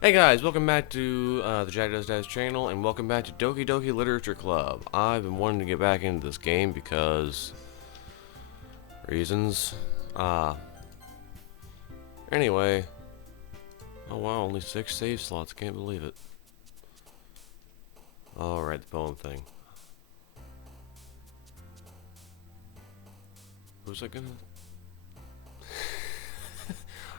Hey guys, welcome back to the Jack Does Dads channel, and welcome back to Doki-Doki Literature Club. I've been wanting to get back into this game because reasons. Anyway, oh wow, only 6 save slots. Can't believe it. Alright, the poem thing. Who's I gonna? I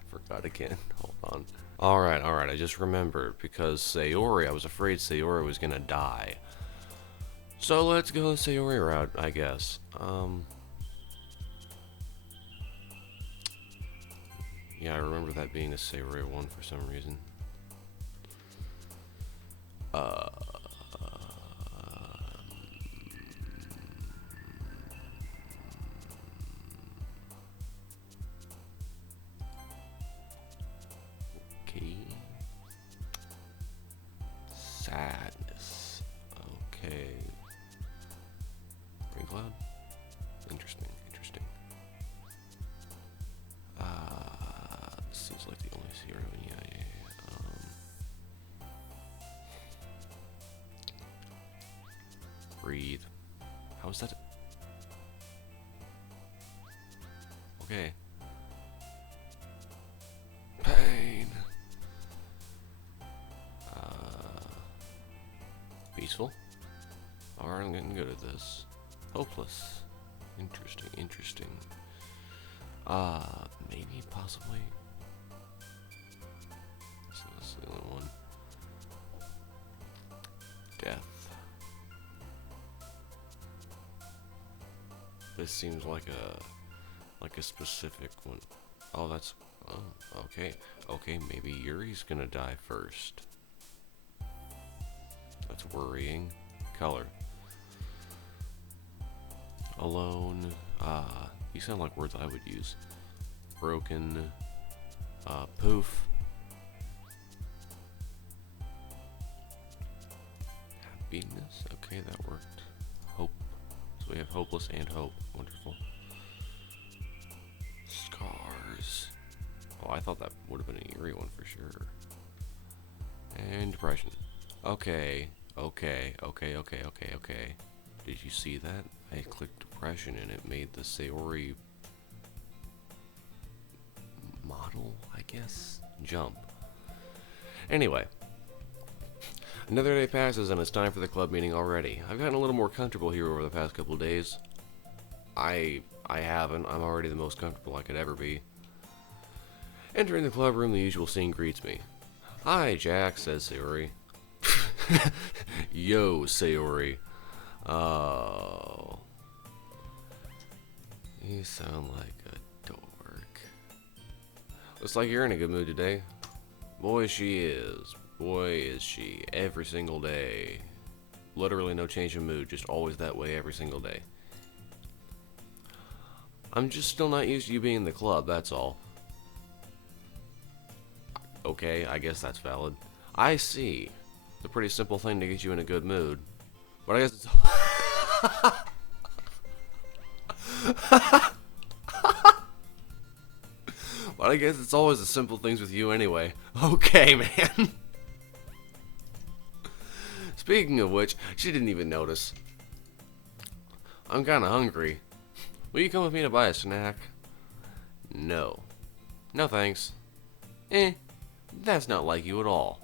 forgot again. Hold on. Alright, I just remembered because Sayori, I was afraid Sayori was gonna die. So let's go the Sayori route, I guess. Yeah, I remember that being a Sayori one for some reason. Okay. Sadness. Okay. Green cloud? Interesting. Seems like the only zero. Yeah. Breathe. How is that? Okay. Pain. Peaceful. Alright, I'm getting good at this. Hopeless. Interesting. Maybe, possibly. So that's the only one. Death. This seems like a specific one. Oh, that's okay. Okay, maybe Yuri's gonna die first. That's worrying. Color. Alone. These sound like words I would use. Broken. Poof. Happiness. Okay, that worked. Hope. So we have hopeless and hope. Wonderful. Scars. Oh, I thought that would have been an eerie one for sure. And depression. Okay. Did you see that? I clicked depression and it made the Sayori model, I guess, jump. Anyway, another day passes and it's time for the club meeting already. I've gotten a little more comfortable here over the past couple of days. I haven't. I'm already the most comfortable I could ever be. Entering the club room, the usual scene greets me. Hi, Jack, says Sayori. Yo, Sayori. Oh. You sound like a dork. Looks like you're in a good mood today. Boy, she is. Boy, is she. Every single day. Literally no change in mood, just always that way every single day. I'm just still not used to you being in the club, that's all. Okay, I guess that's valid. I see. It's a pretty simple thing to get you in a good mood. But I guess it's... But I guess it's always the simple things with you anyway. Okay, man. Speaking of which, she didn't even notice. I'm kinda hungry. Will you come with me to buy a snack? No. No thanks. That's not like you at all.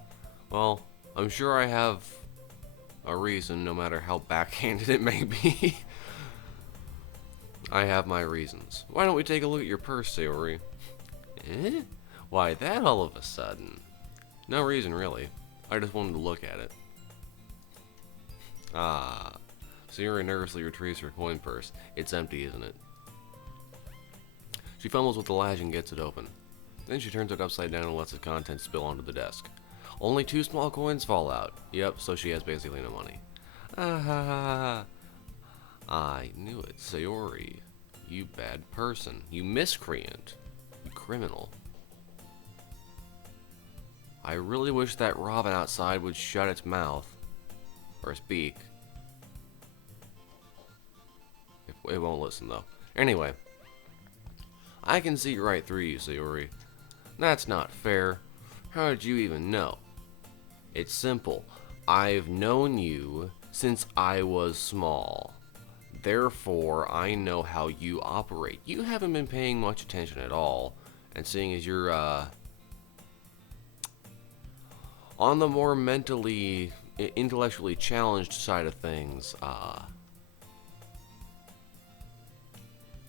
Well, I'm sure I have a reason, no matter how backhanded it may be. I have my reasons. Why don't we take a look at your purse, Sayori? Why that all of a sudden? No reason, really. I just wanted to look at it. Sayori nervously retrieves her coin purse. It's empty, isn't it? She fumbles with the latch and gets it open. Then she turns it upside down and lets its contents spill onto the desk. Only 2 small coins fall out. Yep, so she has basically no money. I knew it. Sayori. You bad person. You miscreant. You criminal. I really wish that robin outside would shut its mouth. Or its beak. It won't listen, though. Anyway. I can see right through you, Sayori. That's not fair. How did you even know? It's simple. I've known you since I was small. Therefore, I know how you operate. You haven't been paying much attention at all. And seeing as you're, on the more mentally, intellectually challenged side of things, I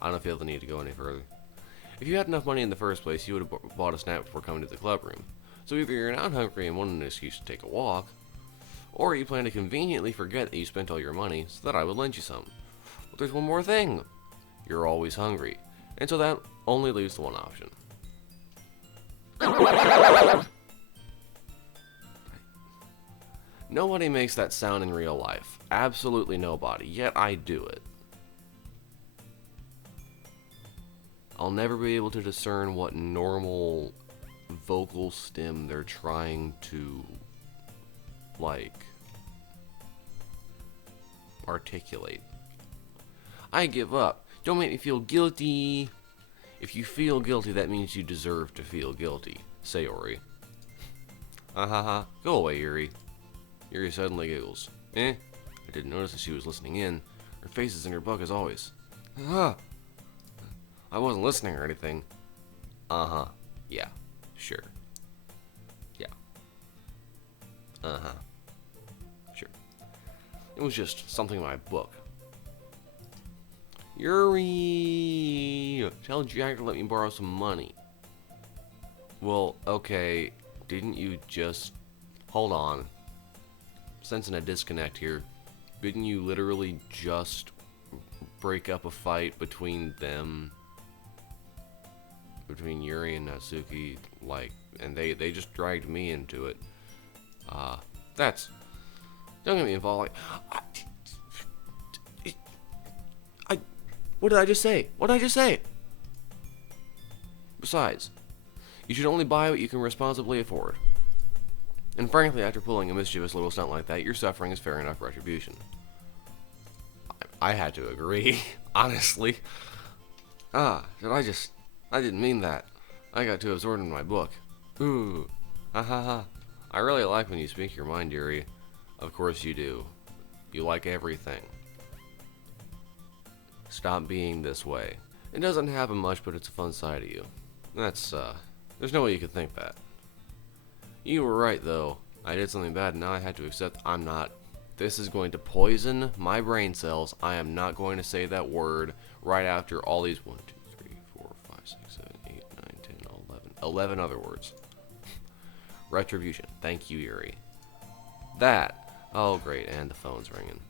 don't feel the need to go any further. If you had enough money in the first place, you would have bought a snack before coming to the club room. So either you're not hungry and wanted an excuse to take a walk, or you plan to conveniently forget that you spent all your money so that I would lend you some. But there's one more thing. You're always hungry. And so that only leaves the one option. Nobody makes that sound in real life. Absolutely nobody. Yet I do it. I'll never be able to discern what normal vocal stem they're trying to, like, articulate. I give up. Don't make me feel guilty. If you feel guilty, that means you deserve to feel guilty. Sayori. Ha. Go away, Yuri. Yuri suddenly giggles. I didn't notice that she was listening in. Her face is in her book as always. I wasn't listening or anything. Yeah. Sure. Yeah. Sure. It was just something in my book. Yuri! Tell Jack to let me borrow some money. Well, okay. Didn't you just... Hold on. Sensing a disconnect here. Didn't you literally just break up a fight between them? Between Yuri and Natsuki, like, and they just dragged me into it. That's... Don't get me involved, what did I just say? What did I just say? Besides, you should only buy what you can responsibly afford. And frankly, after pulling a mischievous little stunt like that, your suffering is fair enough retribution. I had to agree, honestly. I didn't mean that. I got too absorbed in my book. Ooh. Ha. I really like when you speak your mind, Yuri. Of course you do. You like everything. Stop being this way. It doesn't happen much, but it's a fun side of you. That's, there's no way you could think that. You were right, though. I did something bad, and now I had to accept I'm not. This is going to poison my brain cells. I am not going to say that word right after all these 1, 2, 3, 4, 5, 6, 7, 8, 9, 10, 11 other words. Retribution. Thank you, Yuri. That. Oh, great, and the phone's ringing.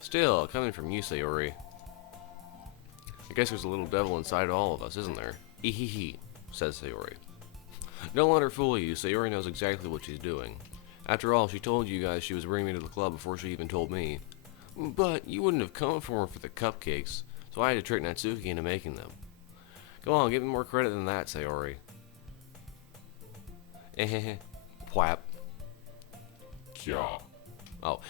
Still, coming from you, Sayori. I guess there's a little devil inside all of us, isn't there? Ehehe, says Sayori. Don't let her fool you. Sayori knows exactly what she's doing. After all, she told you guys she was bringing me to the club before she even told me. But you wouldn't have come for her for the cupcakes, so I had to trick Natsuki into making them. Go on, give me more credit than that, Sayori. Pwap. Kya. Oh.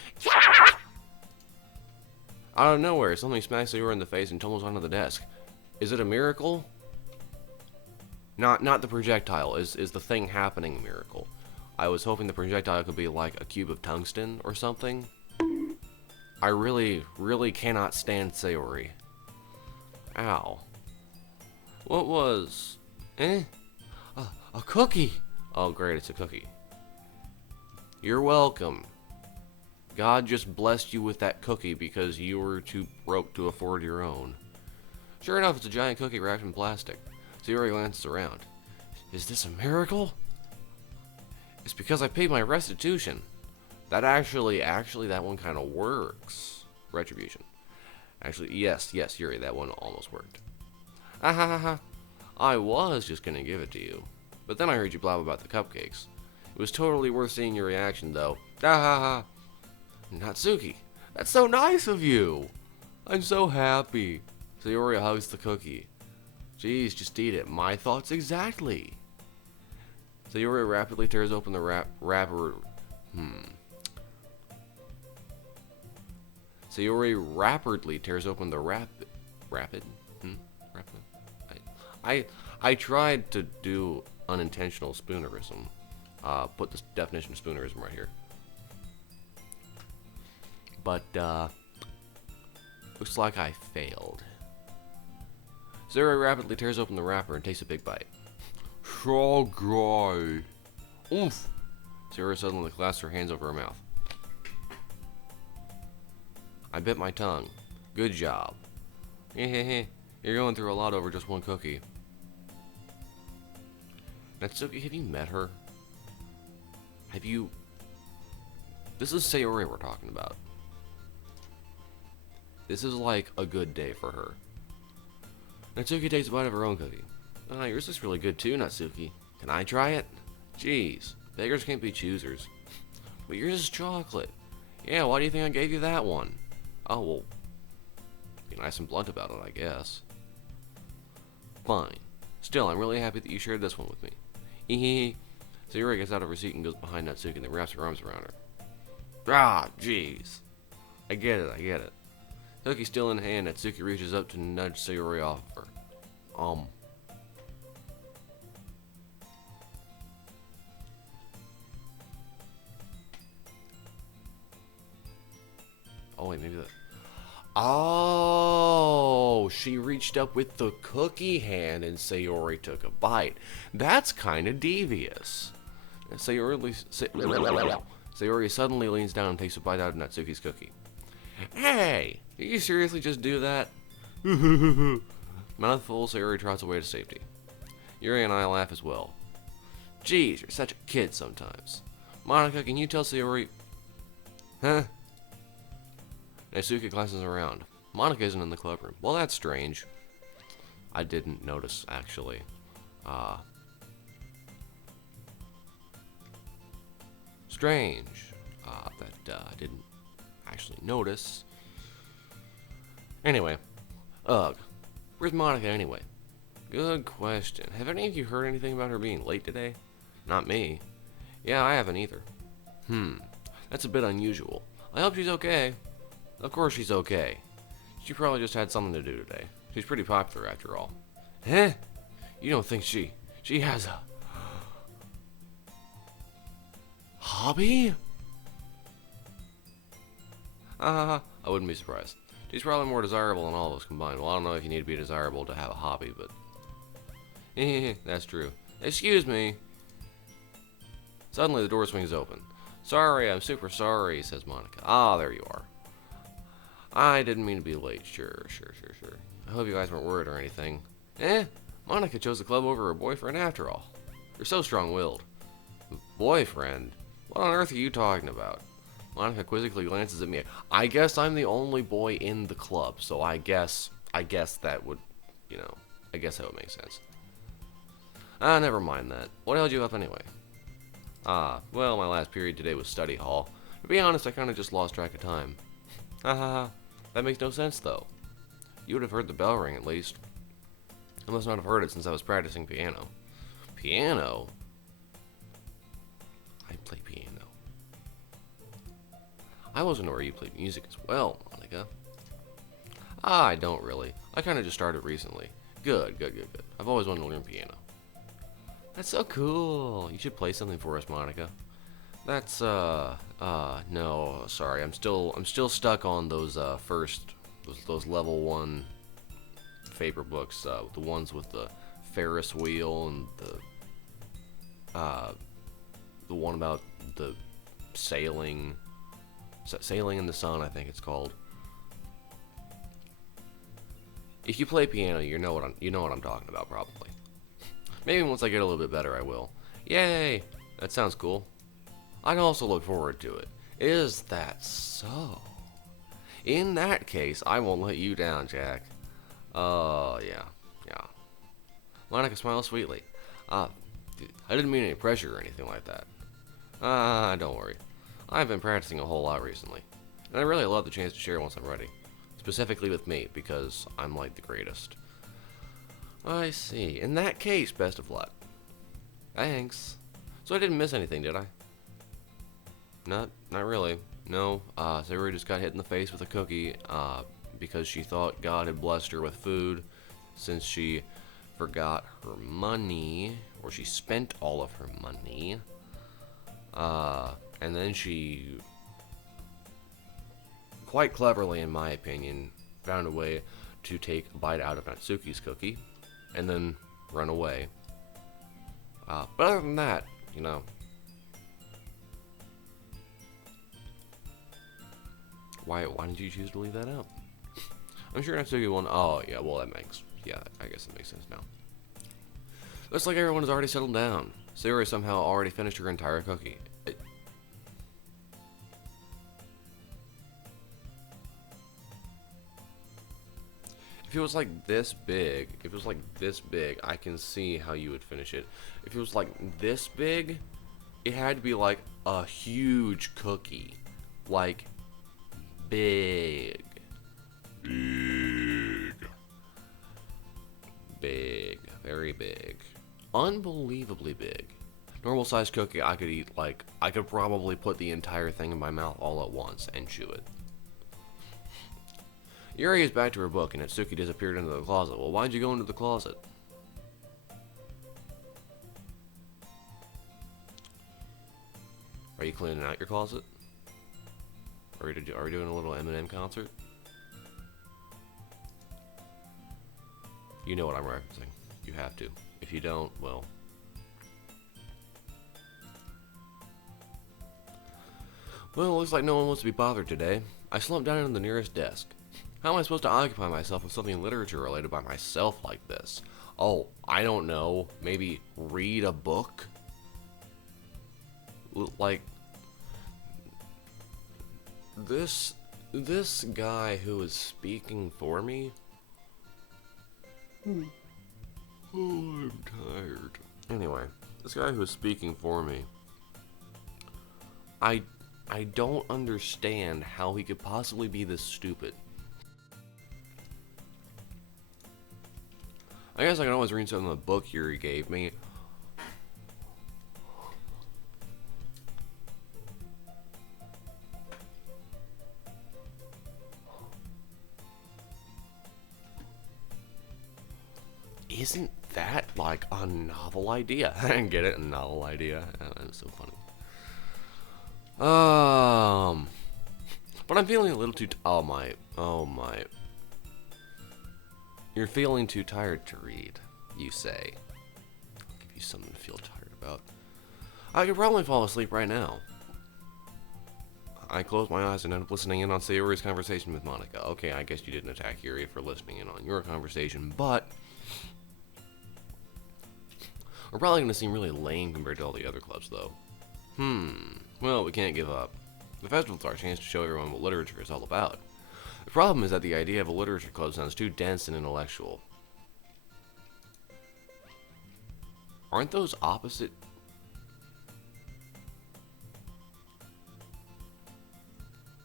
Out of nowhere, something smacks Sayori in the face and tumbles onto the desk. Is it a miracle? Not the projectile. Is the thing happening a miracle? I was hoping the projectile could be like a cube of tungsten or something. I really cannot stand Sayori. Ow. What was... A cookie! Oh great, it's a cookie. You're welcome. God just blessed you with that cookie because you were too broke to afford your own. Sure enough, it's a giant cookie wrapped in plastic. Sayori glances around. Is this a miracle? It's because I paid my restitution. That actually, that one kind of works. Retribution. Actually, yes, Yuri, that one almost worked. I was just gonna give it to you. But then I heard you blab about the cupcakes. It was totally worth seeing your reaction, though. Natsuki, that's so nice of you. I'm so happy. Sayori hugs the cookie. Jeez, just eat it. My thoughts exactly. Sayori rapidly tears open the wrapper. Sayori rapidly tears open the rapid. I tried to do unintentional spoonerism. put the definition of spoonerism right here. But, looks like I failed. Zero rapidly tears open the wrapper and takes a big bite. So good. Oomph! Zero suddenly clasps her hands over her mouth. I bit my tongue. Good job. Hehehe. You're going through a lot over just one cookie. Natsuki, have you met her? Have you... This is Sayori we're talking about. This is like a good day for her. Natsuki takes a bite of her own cookie. Ah, yours looks really good too, Natsuki. Can I try it? Jeez, beggars can't be choosers. But yours is chocolate. Yeah, why do you think I gave you that one? Oh, well, be nice and blunt about it, I guess. Fine. Still, I'm really happy that you shared this one with me. Hehehe. Sayori gets out of her seat and goes behind Natsuki and then wraps her arms around her. Ah, jeez. I get it. Cookie still in hand, Natsuki reaches up to nudge Sayori off of her. Oh, wait, maybe that... Oh, she reached up with the cookie hand and Sayori took a bite. That's kind of devious. Sayori suddenly leans down and takes a bite out of Natsuki's cookie. Hey, did you seriously just do that? Mouthful, Sayori trots away to safety. Yuri and I laugh as well. Geez, you're such a kid sometimes. Monica, can you tell Sayori... Huh? Natsuki glances around. Monica isn't in the clubroom. Well, that's strange. I didn't notice, actually. Strange. That I didn't actually notice. Anyway. Ugh. Where's Monica anyway? Good question. Have any of you heard anything about her being late today? Not me. Yeah, I haven't either. That's a bit unusual. I hope she's okay. Of course she's okay. She probably just had something to do today. She's pretty popular after all. Huh? You don't think she has a hobby? I wouldn't be surprised. She's probably more desirable than all of us combined. Well, I don't know if you need to be desirable to have a hobby, but... that's true. Excuse me. Suddenly the door swings open. Sorry, I'm super sorry, says Monica. Ah, there you are. I didn't mean to be late. Sure. I hope you guys weren't worried or anything. Monica chose the club over her boyfriend after all. You're so strong-willed. Boyfriend? What on earth are you talking about? Monica quizzically glances at me. I guess I'm the only boy in the club, so I guess that would, I guess that would make sense. Never mind that. What held you up anyway? Well, my last period today was study hall. To be honest, I kind of just lost track of time. That makes no sense, though. You would have heard the bell ring, at least. I must not have heard it since I was practicing piano. Piano? I play piano. I wasn't aware you played music as well, Monica. I don't really. I kind of just started recently. Good. I've always wanted to learn piano. That's so cool. You should play something for us, Monica. That's, no, sorry. I'm still stuck on those, those level 1 favorite books, the ones with the Ferris wheel and the one about the sailing in the sun, I think it's called. If you play piano, you know what I'm talking about, probably. Maybe once I get a little bit better, I will. Yay! That sounds cool. I'd also look forward to it. Is that so? In that case, I won't let you down, Jack. Yeah. Monica smiles sweetly. I didn't mean any pressure or anything like that. Don't worry. I've been practicing a whole lot recently, and I really love the chance to share once I'm ready. Specifically with me, because I'm like the greatest. I see. In that case, best of luck. Thanks. So I didn't miss anything, did I? Not really. No, Sayori just got hit in the face with a cookie, because she thought God had blessed her with food, since she forgot her money, or she spent all of her money. And then she, quite cleverly in my opinion, found a way to take a bite out of Natsuki's cookie, and then run away. But other than that, you know, why did you choose to leave that out? I'm sure Natsuki won. Oh yeah, well I guess it makes sense now. Looks like everyone has already settled down. Sayori somehow already finished her entire cookie. If it was like this big, I can see how you would finish it. If it was like this big, it had to be like a huge cookie. Like, big. Big. Very big. Unbelievably big. Normal sized cookie, I could eat like, I could probably put the entire thing in my mouth all at once and chew it. Yuri is back to her book, and Natsuki disappeared into the closet. Well, why'd you go into the closet? Are you cleaning out your closet? Are we doing a little Eminem concert? You know what I'm referencing. You have to. If you don't, well. Well, it looks like no one wants to be bothered today. I slumped down into the nearest desk. How am I supposed to occupy myself with something literature related by myself like this? Oh, I don't know. Maybe read a book? Like, this guy who is speaking for me? Oh, I'm tired. Anyway, this guy who is speaking for me, I don't understand how he could possibly be this stupid. I guess I can always read some of the book Yuri gave me. Isn't that like a novel idea? I didn't get it, a novel idea. That's so funny. But I'm feeling a little too. Oh my. You're feeling too tired to read, you say. I'll give you something to feel tired about. I could probably fall asleep right now. I closed my eyes and ended up listening in on Sayori's conversation with Monica. Okay, I guess you didn't attack Yuri for listening in on your conversation, but we're probably going to seem really lame compared to all the other clubs, though. Well, we can't give up. The festival's our chance to show everyone what literature is all about. The problem is that the idea of a literature club sounds too dense and intellectual. Aren't those opposite?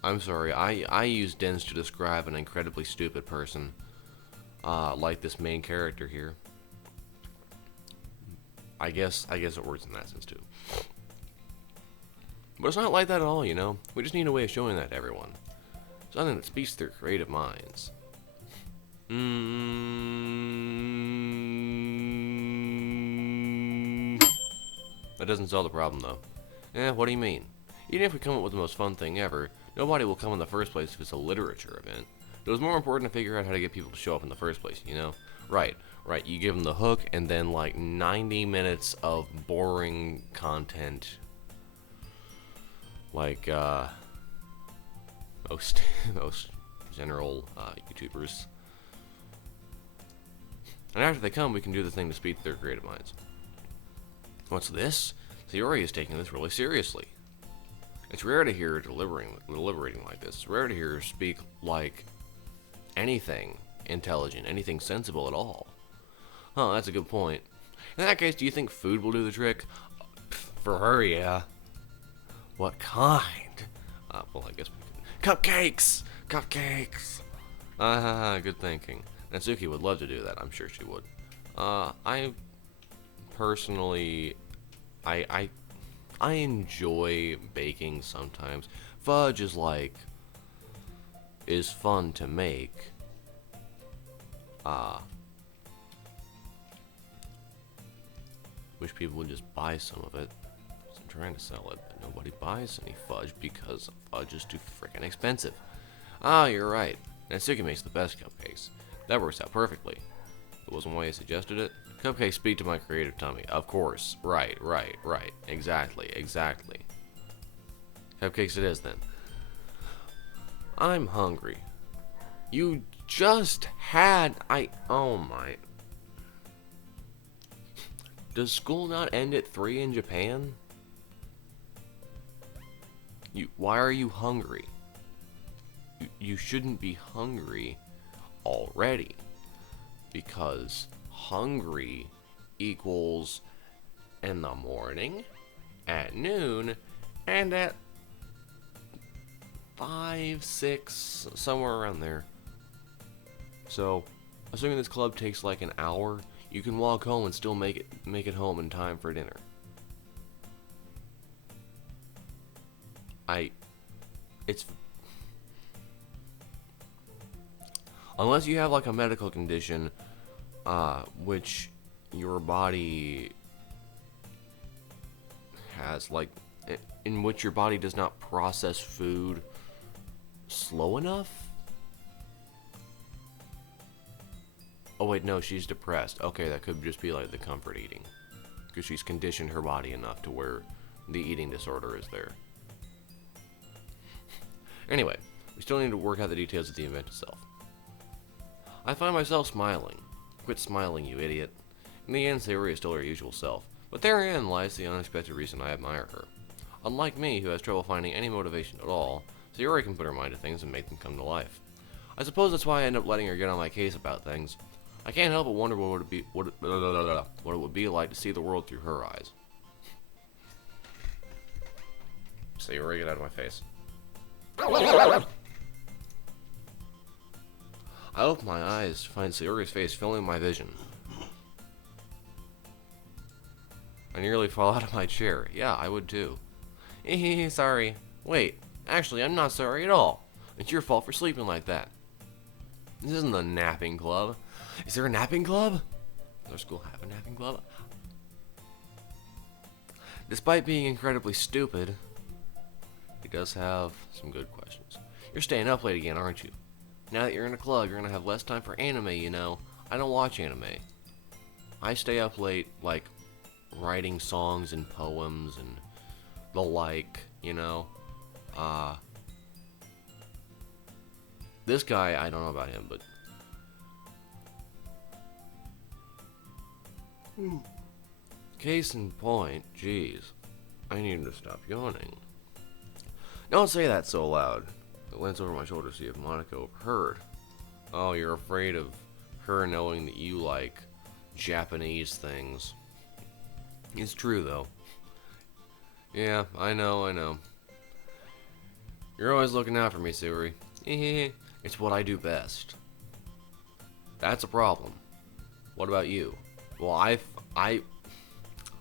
I'm sorry, I use dense to describe an incredibly stupid person, like this main character here. I guess it works in that sense too. But it's not like that at all, you know? We just need a way of showing that to everyone. Something that speaks to their creative minds. That doesn't solve the problem, though. What do you mean? Even if we come up with the most fun thing ever, nobody will come in the first place if it's a literature event. It was more important to figure out how to get people to show up in the first place, you know? Right. You give them the hook, and then like 90 minutes of boring content. Like, most general YouTubers. And after they come, we can do the thing to speak to their creative minds. What's this? Sayori is taking this really seriously. It's rare to hear her deliberating like this. It's rare to hear her speak like anything intelligent, anything sensible at all. Huh, that's a good point. In that case, do you think food will do the trick? For her, yeah. What kind? Well, I guess we could. Cupcakes! Cupcakes! Good thinking. Natsuki would love to do that. I'm sure she would. I personally, I enjoy baking sometimes. Fudge is fun to make. Wish people would just buy some of it. I'm trying to sell it, but nobody buys any fudge because fudge is too freaking expensive. Ah, you're right. Natsuki makes the best cupcakes. That works out perfectly. It wasn't why you suggested it. Cupcakes speak to my creative tummy. Of course. Right. Exactly. Cupcakes it is then. I'm hungry. You just had... Oh my... Does school not end at 3 in Japan? Why are you hungry? You shouldn't be hungry already. Because hungry equals in the morning, at noon, and at 5, 6, somewhere around there. So, assuming this club takes like an hour, you can walk home and still make it home in time for dinner. It's unless you have like a medical condition, which your body has like, in which your body does not process food slow enough. Oh wait, no, she's depressed. Okay, that could just be like the comfort eating, because she's conditioned her body enough to where the eating disorder is there. Anyway, we still need to work out the details of the event itself. I find myself smiling. Quit smiling, you idiot. In the end, Sayori is still her usual self, but therein lies the unexpected reason I admire her. Unlike me, who has trouble finding any motivation at all, Sayori can put her mind to things and make them come to life. I suppose that's why I end up letting her get on my case about things. I can't help but wonder what it would be like to see the world through her eyes. Sayori, get out of my face. I open my eyes to find Sayori's face filling my vision. I nearly fall out of my chair. Yeah, I would too. Sorry. Wait, actually, I'm not sorry at all. It's your fault for sleeping like that. This isn't the napping club. Is there a napping club? Does our school have a napping club? Despite being incredibly stupid, he does have some good questions. You're staying up late again, aren't you? Now that you're in a club, you're gonna have less time for anime, you know. I don't watch anime. I stay up late, like, writing songs and poems and the like, you know. This guy, I don't know about him, but... Case in point, jeez. I need to stop yawning. Don't say that so loud. I glance over my shoulder to see if Monica overheard. Oh, you're afraid of her knowing that you like Japanese things. It's true, though. Yeah, I know. You're always looking out for me, Sayori. It's what I do best. That's a problem. What about you? Well, I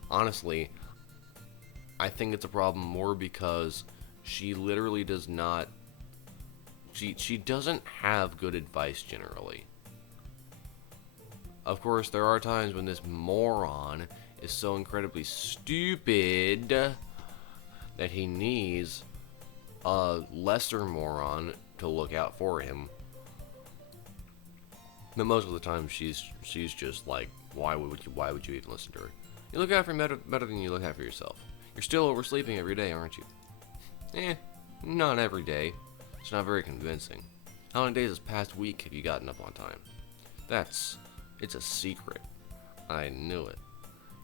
honestly, I think it's a problem more because she literally does not, she doesn't have good advice generally. Of course, there are times when this moron is so incredibly stupid that he needs a lesser moron to look out for him. But most of the time, she's just like, why would you even listen to her? You look out for him better than you look out for yourself. You're still oversleeping every day, aren't you? Not every day. It's not very convincing. How many days this past week have you gotten up on time? It's a secret. I knew it.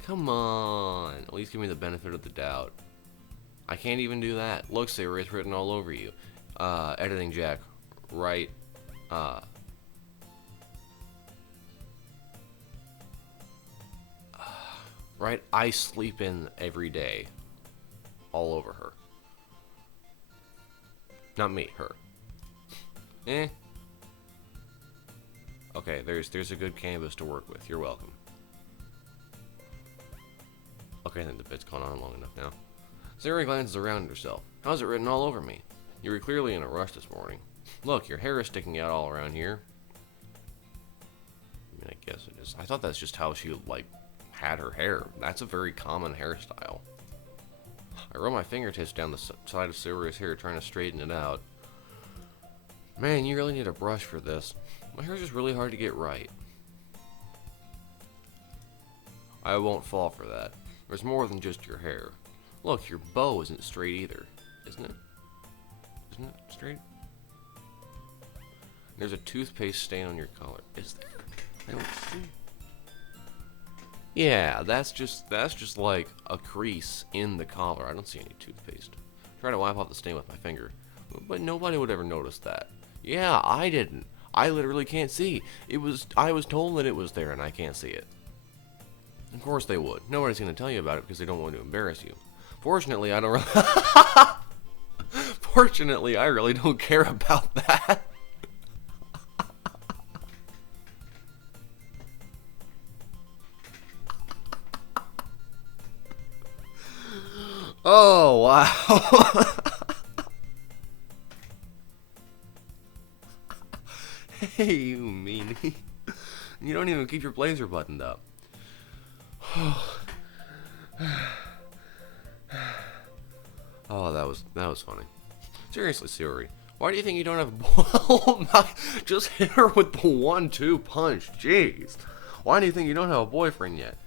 Come on, at least give me the benefit of the doubt. I can't even do that. Look, Sayori, it's written all over you. Editing Jack, right, right, I sleep in every day. All over her. Not me, her. Okay, there's a good canvas to work with. You're welcome. Okay, I think the bit's gone on long enough now. Sayori glances around at herself. How's it written all over me? You were clearly in a rush this morning. Look, your hair is sticking out all around here. I mean, I guess it is. I thought that's just how she, like, had her hair. That's a very common hairstyle. I roll my fingertips down the side of Sayori's hair, trying to straighten it out. Man, you really need a brush for this. My hair's just really hard to get right. I won't fall for that. There's more than just your hair. Look, your bow isn't straight either, isn't it? Isn't it straight? There's a toothpaste stain on your collar. Is there? I don't see. Yeah, that's just like a crease in the collar. I don't see any toothpaste. Try to wipe off the stain with my finger, but nobody would ever notice that. Yeah, I didn't. I literally can't see. I was told that it was there and I can't see it. Of course they would. Nobody's going to tell you about it because they don't want to embarrass you. Fortunately, I don't Fortunately, I really don't care about that. Oh, wow. Hey, you meanie. You don't even keep your blazer buttoned up. Oh, that was funny. Seriously, Sayori, why do you think you don't have oh my, just hit her with the 1-2 punch, jeez. Why do you think you don't have a boyfriend yet?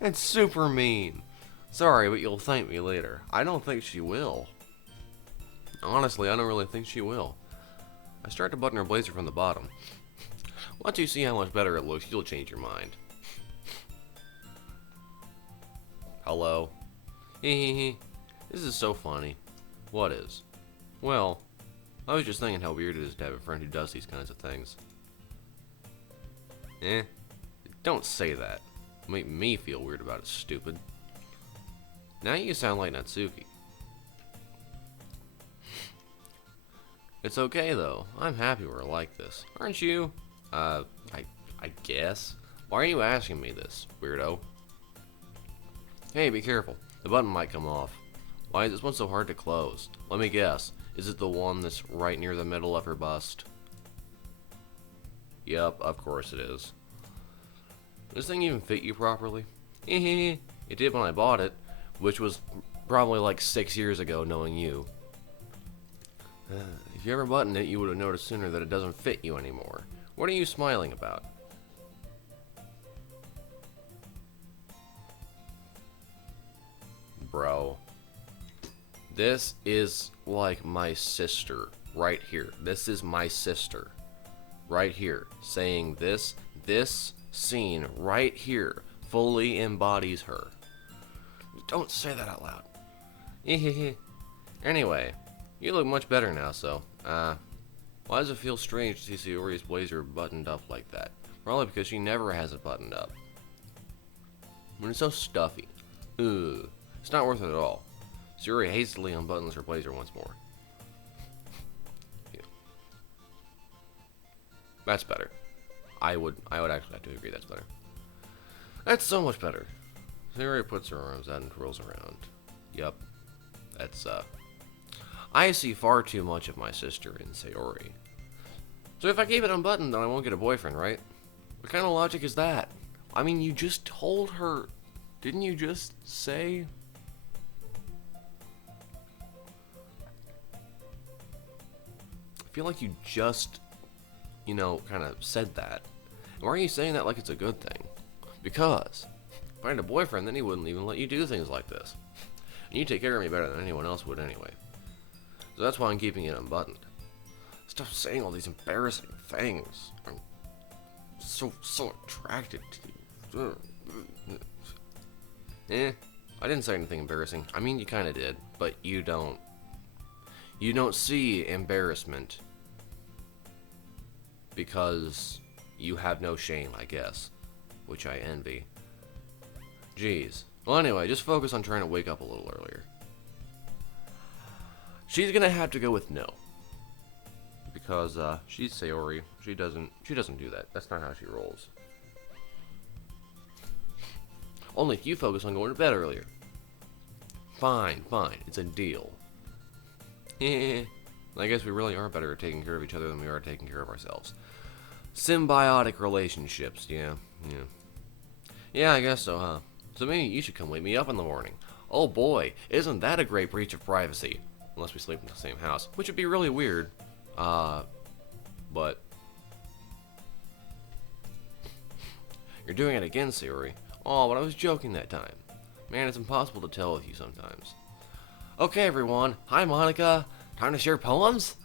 It's super mean. Sorry, but you'll thank me later. I don't think she will. Honestly, I don't really think she will. I start to button her blazer from the bottom. Once you see how much better it looks, you'll change your mind. Hello? Hehehe. This is so funny. What is? Well, I was just thinking how weird it is to have a friend who does these kinds of things. Don't say that. Make me feel weird about it, stupid. Now you sound like Natsuki. It's okay though. I'm happy we're like this. Aren't you? I guess. Why are you asking me this, weirdo? Hey, be careful. The button might come off. Why is this one so hard to close? Let me guess. Is it the one that's right near the middle of her bust? Yep, of course it is. Does this thing even fit you properly? It did when I bought it, which was probably like 6 years ago, knowing you. If you ever buttoned it, you would have noticed sooner that it doesn't fit you anymore. What are you smiling about? Bro. This is like my sister right here. This is my sister right here saying this scene right here fully embodies her. Don't say that out loud. Anyway, you look much better now, so, why does it feel strange to see Sayori's blazer buttoned up like that? Probably because she never has it buttoned up. When it's so stuffy. Ugh. It's not worth it at all. Sayori hastily unbuttons her blazer once more. Yeah. That's better. I would actually have to agree that's better. That's so much better. Sayori puts her arms out and twirls around. Yup. That's, I see far too much of my sister in Sayori. So if I keep it unbuttoned, then I won't get a boyfriend, right? What kind of logic is that? I mean, you just told her... Didn't you just say... I feel like you just, you know, kind of said that. And why are you saying that like it's a good thing? Because if I had a boyfriend, then he wouldn't even let you do things like this. And you take care of me better than anyone else would anyway. So that's why I'm keeping it unbuttoned. Stop saying all these embarrassing things. I'm so attracted to you. I didn't say anything embarrassing. I mean, you kind of did, but you don't. You don't see embarrassment because you have no shame, I guess, which I envy. Jeez. Well, anyway, just focus on trying to wake up a little earlier. She's gonna have to go with no, because she's Sayori. She doesn't do that. That's not how she rolls. Only if you focus on going to bed earlier. Fine, it's a deal. I guess we really are better at taking care of each other than we are taking care of ourselves. Symbiotic relationships, yeah, I guess so, huh? So maybe you should come wake me up in the morning. Oh boy, isn't that a great breach of privacy? Unless we sleep in the same house, which would be really weird. But you're doing it again, Sayori. Oh, but I was joking that time. Man, it's impossible to tell with you sometimes. Okay, everyone. Hi, Monica. Time to share poems?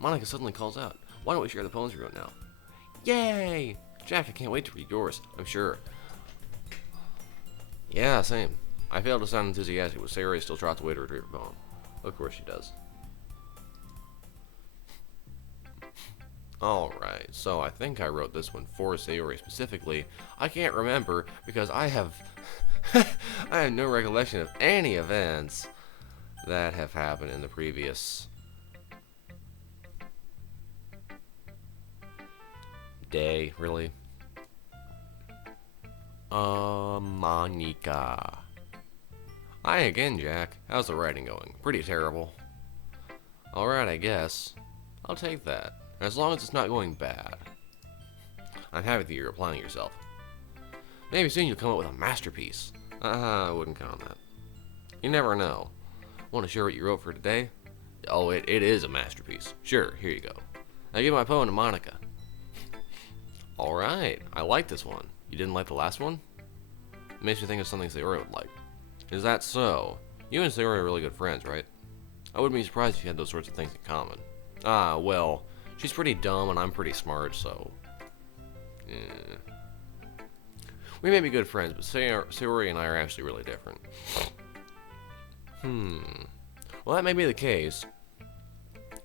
Monica suddenly calls out. Why don't we share the poems we wrote now? Yay! Jack, I can't wait to read yours, I'm sure. Yeah, same. I failed to sound enthusiastic, but Sayori still trots away to retrieve her poem. Of course she does. Alright, so I think I wrote this one for Sayori specifically. I can't remember because I have I have no recollection of any events that have happened in the previous day, really. Monica. Hi again, Jack. How's the writing going? Pretty terrible. Alright, I guess. I'll take that. As long as it's not going bad. I'm happy that you're applying yourself. Maybe soon you'll come up with a masterpiece. I wouldn't count on that. You never know. Want to share what you wrote for today? Oh, it is a masterpiece. Sure, here you go. Now give my poem to Monica. Alright, I like this one. You didn't like the last one? It makes me think of something Sayori would like. Is that so? You and Sayori are really good friends, right? I wouldn't be surprised if you had those sorts of things in common. Ah, well, she's pretty dumb and I'm pretty smart, so... We may be good friends, but Sayori and I are actually really different. Well, that may be the case,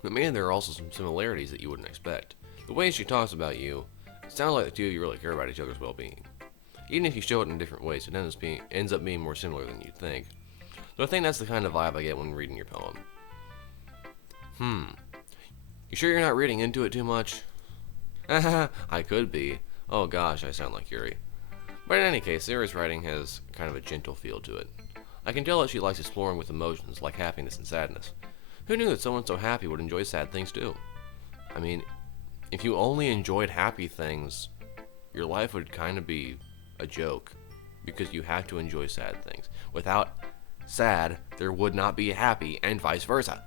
but maybe there are also some similarities that you wouldn't expect. The way she talks about you, it sounds like the two of you really care about each other's well-being. Even if you show it in different ways, it ends up being more similar than you'd think. So I think that's the kind of vibe I get when reading your poem. You sure you're not reading into it too much? I could be. Oh gosh, I sound like Yuri. But in any case, Sayori's writing has kind of a gentle feel to it. I can tell that she likes exploring with emotions like happiness and sadness. Who knew that someone so happy would enjoy sad things too? I mean, if you only enjoyed happy things, your life would kind of be a joke, because you have to enjoy sad things. Without sad, there would not be happy, and vice versa.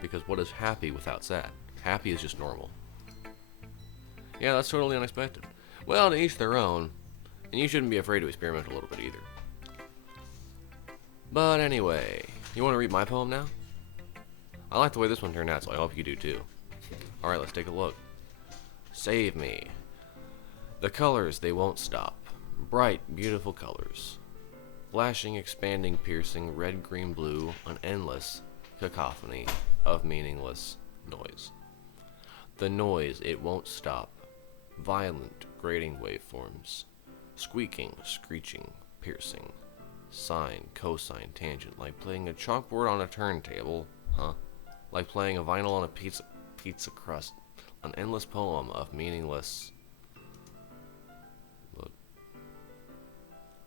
Because what is happy without sad? Happy is just normal. Yeah, that's totally unexpected. Well, to each their own, and you shouldn't be afraid to experiment a little bit either. But anyway, you want to read my poem now? I like the way this one turned out, so I hope you do too. Alright, let's take a look. Save me. The colors, they won't stop. Bright, beautiful colors. Flashing, expanding, piercing, red, green, blue, an endless cacophony of meaningless noise. The noise, it won't stop. Violent, grating waveforms. Squeaking, screeching, piercing. Sine, cosine, tangent, like playing a chalkboard on a turntable. Like playing a vinyl on a pizza crust. An endless poem of meaningless... Look.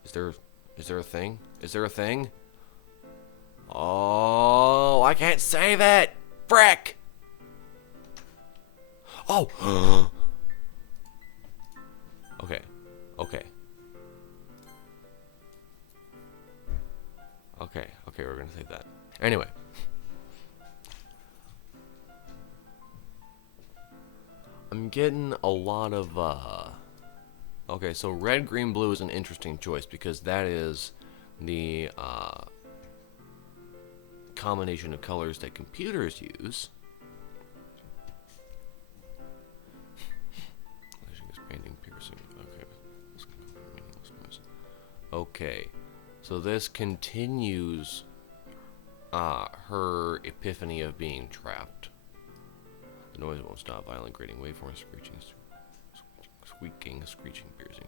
Is there a thing? Is there a thing? Oh, I can't save it! Frick! Oh! Okay. Okay, we're gonna save that. Anyway. I'm getting a lot of, Okay, so red, green, blue is an interesting choice because that is the, combination of colors that computers use. Expanding, piercing. Okay, so this continues her epiphany of being trapped. The noise won't stop. Violent, grating waveforms, screeching, squeaking, screeching, piercing.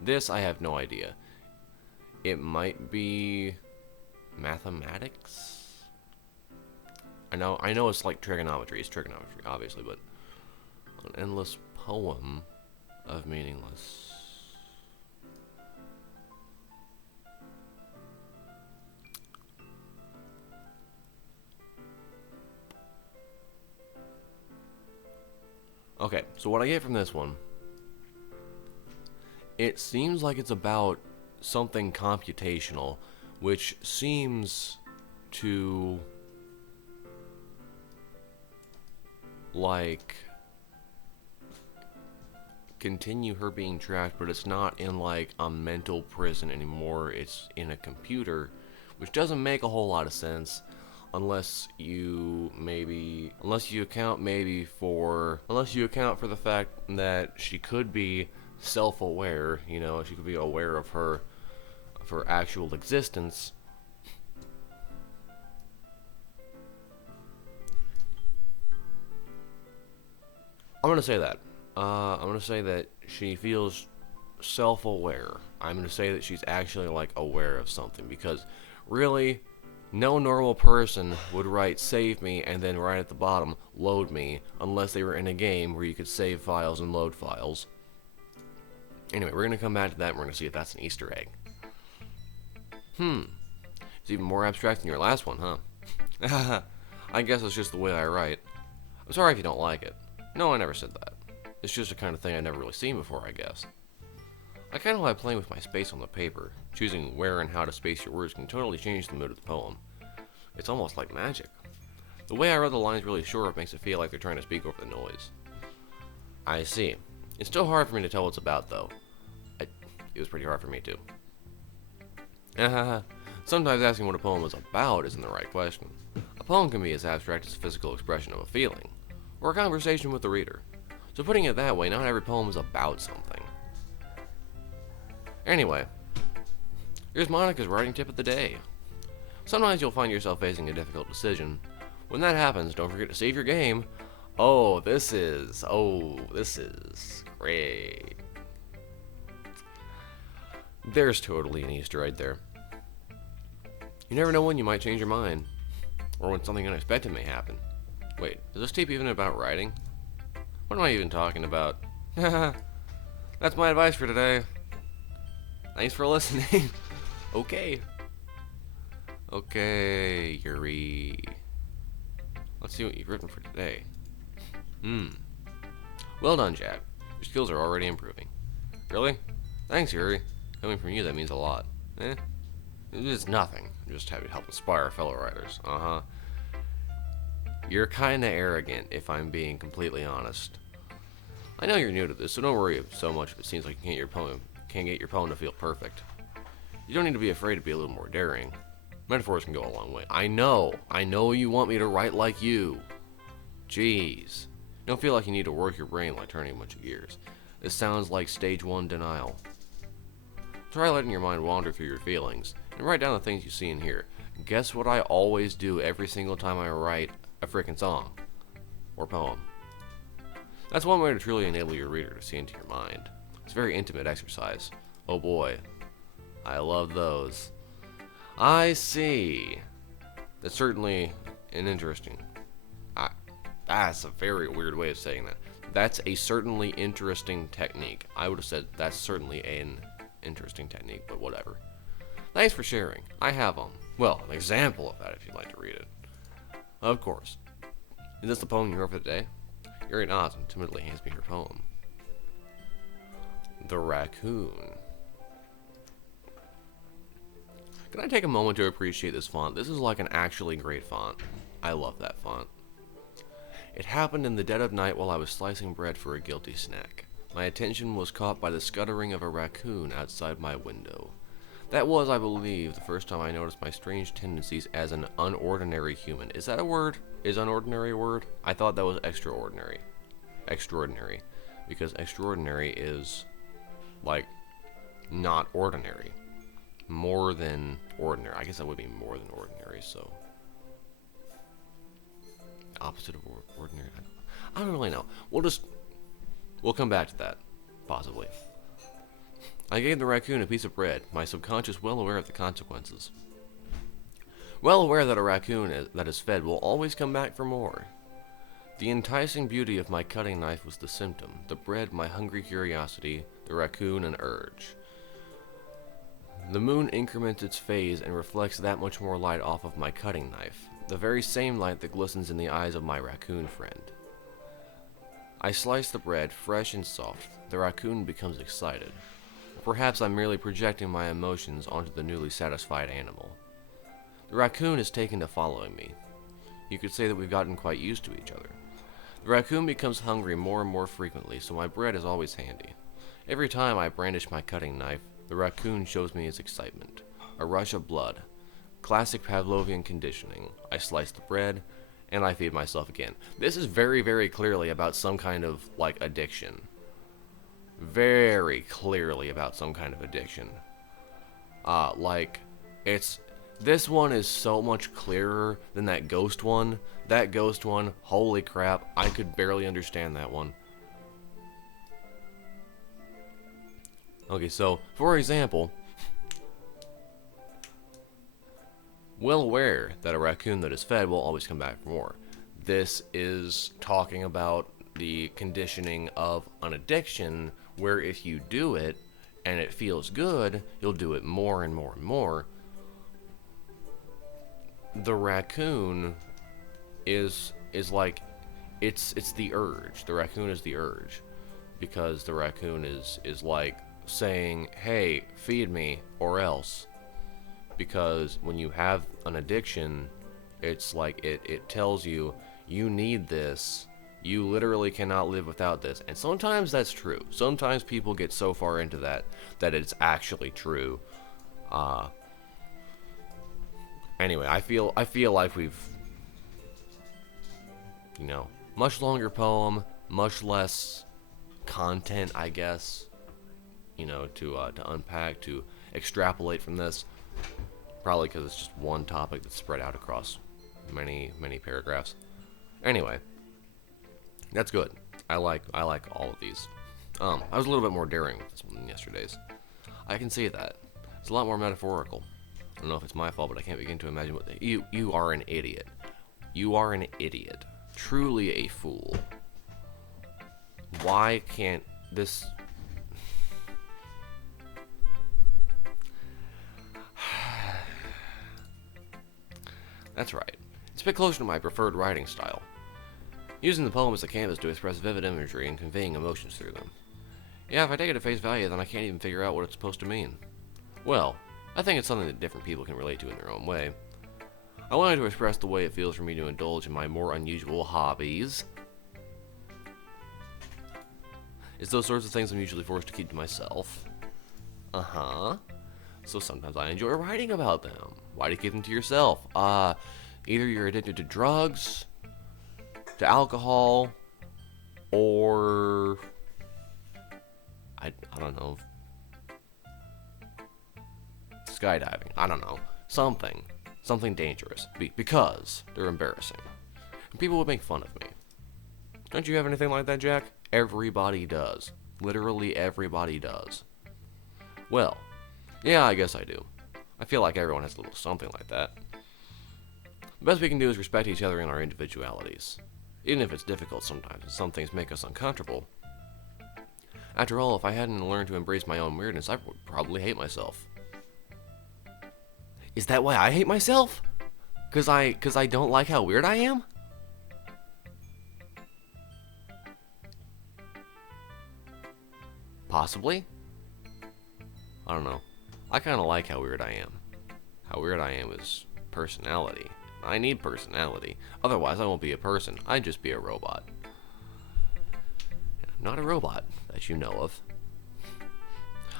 This I have no idea. It might be mathematics. I know it's like trigonometry. It's trigonometry, obviously, but an endless poem of meaningless. Okay, so what I get from this one It seems like it's about something computational, which seems to like continue her being trapped, but it's not in like a mental prison anymore. It's in a computer, which doesn't make a whole lot of sense unless you account for the fact that she could be self-aware, you know, she could be aware of her actual existence. I'm gonna say that. I'm gonna say that she feels self-aware. I'm gonna say that she's actually like aware of something, because really, no normal person would write "save me" and then right at the bottom "load me" unless they were in a game where you could save files and load files. Anyway, we're gonna come back to that and we're gonna see if that's an Easter egg. It's even more abstract than your last one, huh? I guess it's just the way I write. I'm sorry if you don't like it. No, I never said that. It's just the kind of thing I've never really seen before, I guess. I kind of like playing with my space on the paper. Choosing where and how to space your words can totally change the mood of the poem. It's almost like magic. The way I wrote the lines really short makes it feel like they're trying to speak over the noise. I see. It's still hard for me to tell what it's about, though. It was pretty hard for me, too. Sometimes asking what a poem is about isn't the right question. A poem can be as abstract as a physical expression of a feeling, or a conversation with the reader. So putting it that way, not every poem is about something. Anyway, here's Monica's writing tip of the day. Sometimes you'll find yourself facing a difficult decision. When that happens, don't forget to save your game. This is great. There's totally an Easter egg there. You never know when you might change your mind, or when something unexpected may happen. Wait, is this tape even about writing? What am I even talking about? That's my advice for today. Thanks for listening. Okay, Yuri. Let's see what you've written for today. Well done, Jack. Your skills are already improving. Really? Thanks, Yuri. Coming from you, that means a lot. It's nothing. I'm just happy to help inspire fellow writers. You're kinda arrogant, if I'm being completely honest. I know you're new to this, so don't worry so much if it seems like you can't get your poem to feel perfect. You don't need to be afraid to be a little more daring. Metaphors can go a long way. I know you want me to write like you. Jeez. Don't feel like you need to work your brain like turning a bunch of gears. This sounds like stage 1 denial. Try letting your mind wander through your feelings, and write down the things you see and hear. Guess what I always do every single time I write a freaking song or poem? That's one way to truly enable your reader to see into your mind. It's a very intimate exercise. Oh boy, I love those. I see. That's certainly an interesting... that's a very weird way of saying that. That's a certainly interesting technique. I would have said that's certainly an interesting technique, but whatever. Thanks for sharing. I have an example of that if you'd like to read it. Of course. Is this the poem you wrote for the day? Yuri nods and timidly hands me her poem. The Raccoon. Can I take a moment to appreciate this font? This is like an actually great font. I love that font. It happened in the dead of night while I was slicing bread for a guilty snack. My attention was caught by the scuttering of a raccoon outside my window. That was, I believe, the first time I noticed my strange tendencies as an unordinary human. Is that a word? Is unordinary a word? I thought that was extraordinary. Extraordinary. Because extraordinary is, like, not ordinary. More than ordinary. I guess that would be more than ordinary, so... Opposite of ordinary. I don't really know. We'll come back to that. Possibly. I gave the raccoon a piece of bread, my subconscious well aware of the consequences. Well aware that a raccoon that is fed will always come back for more. The enticing beauty of my cutting knife was the symptom, the bread my hungry curiosity, the raccoon an urge. The moon increments its phase and reflects that much more light off of my cutting knife, the very same light that glistens in the eyes of my raccoon friend. I slice the bread, fresh and soft. The raccoon becomes excited. perhaps I'm merely projecting my emotions onto the newly satisfied animal. The raccoon has taken to following me. You could say that we've gotten quite used to each other. The raccoon becomes hungry more and more frequently, so my bread is always handy. Every time I brandish my cutting knife, the raccoon shows me his excitement. A rush of blood. Classic Pavlovian conditioning. I slice the bread, and I feed myself again. This is very, very clearly about some kind of, like, addiction. Very clearly about some kind of addiction. This one is so much clearer than that ghost one. That ghost one, holy crap, I could barely understand that one. Okay, so, for example, well aware that a raccoon that is fed will always come back for more. This is talking about the conditioning of an addiction where if you do it and it feels good, you'll do it more and more and more. The raccoon is like it's the urge. The raccoon is the urge because the raccoon is like saying, "Hey, feed me or else." Because when you have an addiction, it's like it tells you you need this. You literally cannot live without this. And sometimes that's true. Sometimes people get so far into that it's actually true. Anyway, I feel like we've, much longer poem, much less content, I guess, to unpack, to extrapolate from this. Probably because it's just one topic that's spread out across many, many paragraphs. Anyway, that's good. I like all of these. I was a little bit more daring with this one than yesterday's. I can see that. It's a lot more metaphorical. I don't know if it's my fault, but I can't begin to imagine what you are an idiot. You are an idiot. Truly a fool. Why can't this... That's right. It's a bit closer to my preferred writing style. Using the poem as a canvas to express vivid imagery and conveying emotions through them. Yeah, if I take it at face value, then I can't even figure out what it's supposed to mean. Well, I think it's something that different people can relate to in their own way. I wanted to express the way it feels for me to indulge in my more unusual hobbies. It's those sorts of things I'm usually forced to keep to myself. Uh-huh. So sometimes I enjoy writing about them. Why do you keep them to yourself? Either you're addicted to drugs, to alcohol, or... I don't know. Skydiving. I don't know. Something dangerous. Because they're embarrassing. And people would make fun of me. Don't you have anything like that, Jack? Everybody does. Literally everybody does. Well, yeah, I guess I do. I feel like everyone has a little something like that. The best we can do is respect each other in our individualities. Even if it's difficult sometimes, and some things make us uncomfortable. After all, if I hadn't learned to embrace my own weirdness, I would probably hate myself. Is that why I hate myself? Cause I don't like how weird I am? Possibly? I don't know. I kinda like how weird I am. How weird I am is personality. I need personality. Otherwise I won't be a person. I'd just be a robot. And I'm not a robot that you know of.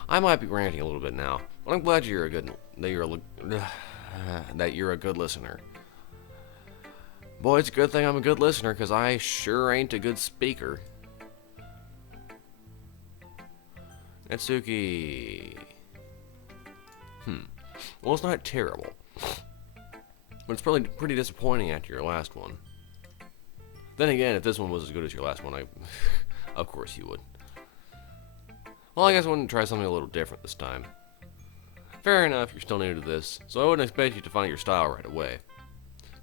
I might be ranting a little bit now, but I'm glad that you're a good listener. Boy, it's a good thing I'm a good listener, because I sure ain't a good speaker. Natsuki. Well, it's not terrible. But it's probably pretty disappointing after your last one. Then again, if this one was as good as your last one, of course you would. Well, I guess I wanted to try something a little different this time. Fair enough, you're still new to this, so I wouldn't expect you to find your style right away.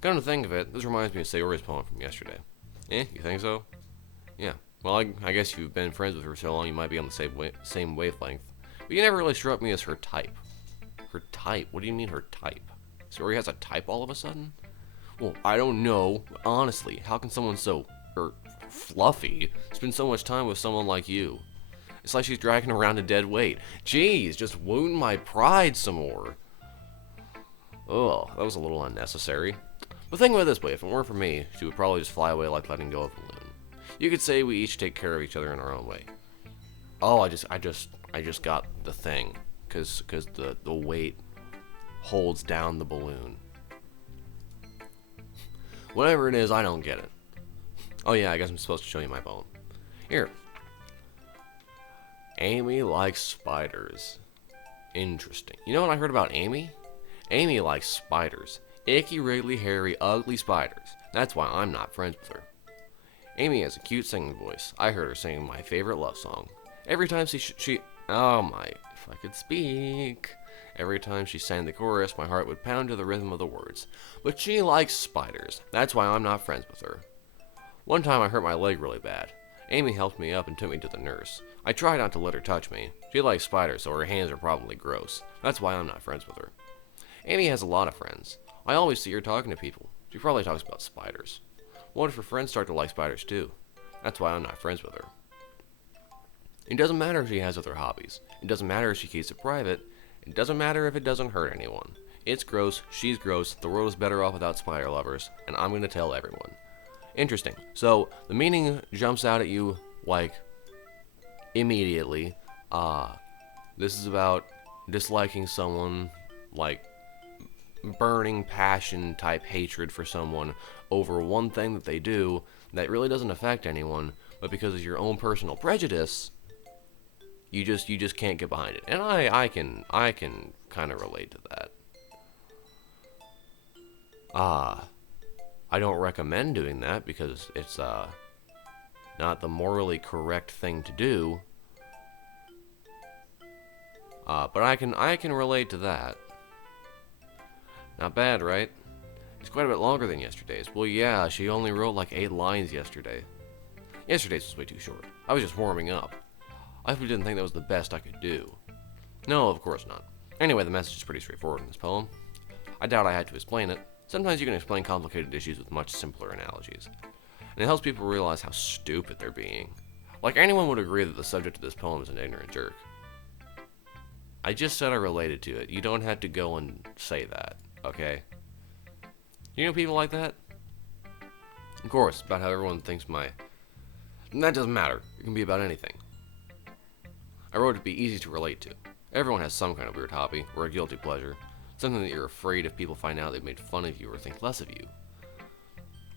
Come to think of it, this reminds me of Sayori's poem from yesterday. Eh, you think so? Yeah, well, I guess if you've been friends with her so long, you might be on the same wavelength. But you never really struck me as her type. Her type? What do you mean her type? Sayori has a type all of a sudden? Well, I don't know. Honestly, how can someone so fluffy spend so much time with someone like you? It's like she's dragging around a dead weight. Jeez, just wound my pride some more. Ugh, that was a little unnecessary. But think of it this way, if it weren't for me, she would probably just fly away like letting go of a balloon. You could say we each take care of each other in our own way. Oh, I just got the thing. Cause the weight holds down the balloon. Whatever it is, I don't get it. Oh yeah, I guess I'm supposed to show you my poem. Here. Amy likes spiders. Interesting. You know what I heard about Amy? Amy likes spiders. Icky, wriggly, hairy, ugly spiders. That's why I'm not friends with her. Amy has a cute singing voice. I heard her singing my favorite love song. Every time oh my, if I could speak. Every time she sang the chorus, my heart would pound to the rhythm of the words. But she likes spiders. That's why I'm not friends with her. One time I hurt my leg really bad. Amy helped me up and took me to the nurse. I tried not to let her touch me. She likes spiders, so her hands are probably gross. That's why I'm not friends with her. Amy has a lot of friends. I always see her talking to people. She probably talks about spiders. What if her friends start to like spiders too? That's why I'm not friends with her. It doesn't matter if she has other hobbies. It doesn't matter if she keeps it private. It doesn't matter if it doesn't hurt anyone. It's gross, she's gross, the world is better off without spider lovers, and I'm going to tell everyone. Interesting. So, the meaning jumps out at you, like, immediately. This is about disliking someone, like, burning passion type hatred for someone over one thing that they do that really doesn't affect anyone, but because of your own personal prejudice, you just can't get behind it. And I can kind of relate to that. I don't recommend doing that because it's not the morally correct thing to do. But I can relate to that. Not bad, right? It's quite a bit longer than yesterday's. Well, yeah, she only wrote like 8 lines yesterday. Yesterday's was way too short. I was just warming up. I really didn't think that was the best I could do. No, of course not. Anyway, the message is pretty straightforward in this poem. I doubt I had to explain it. Sometimes you can explain complicated issues with much simpler analogies. And it helps people realize how stupid they're being. Like, anyone would agree that the subject of this poem is an ignorant jerk. I just said I related to it. You don't have to go and say that, okay? You know people like that? Of course, about how everyone thinks that doesn't matter. It can be about anything. I wrote it to be easy to relate to. Everyone has some kind of weird hobby, or a guilty pleasure. Something that you're afraid if people find out they've made fun of you or think less of you.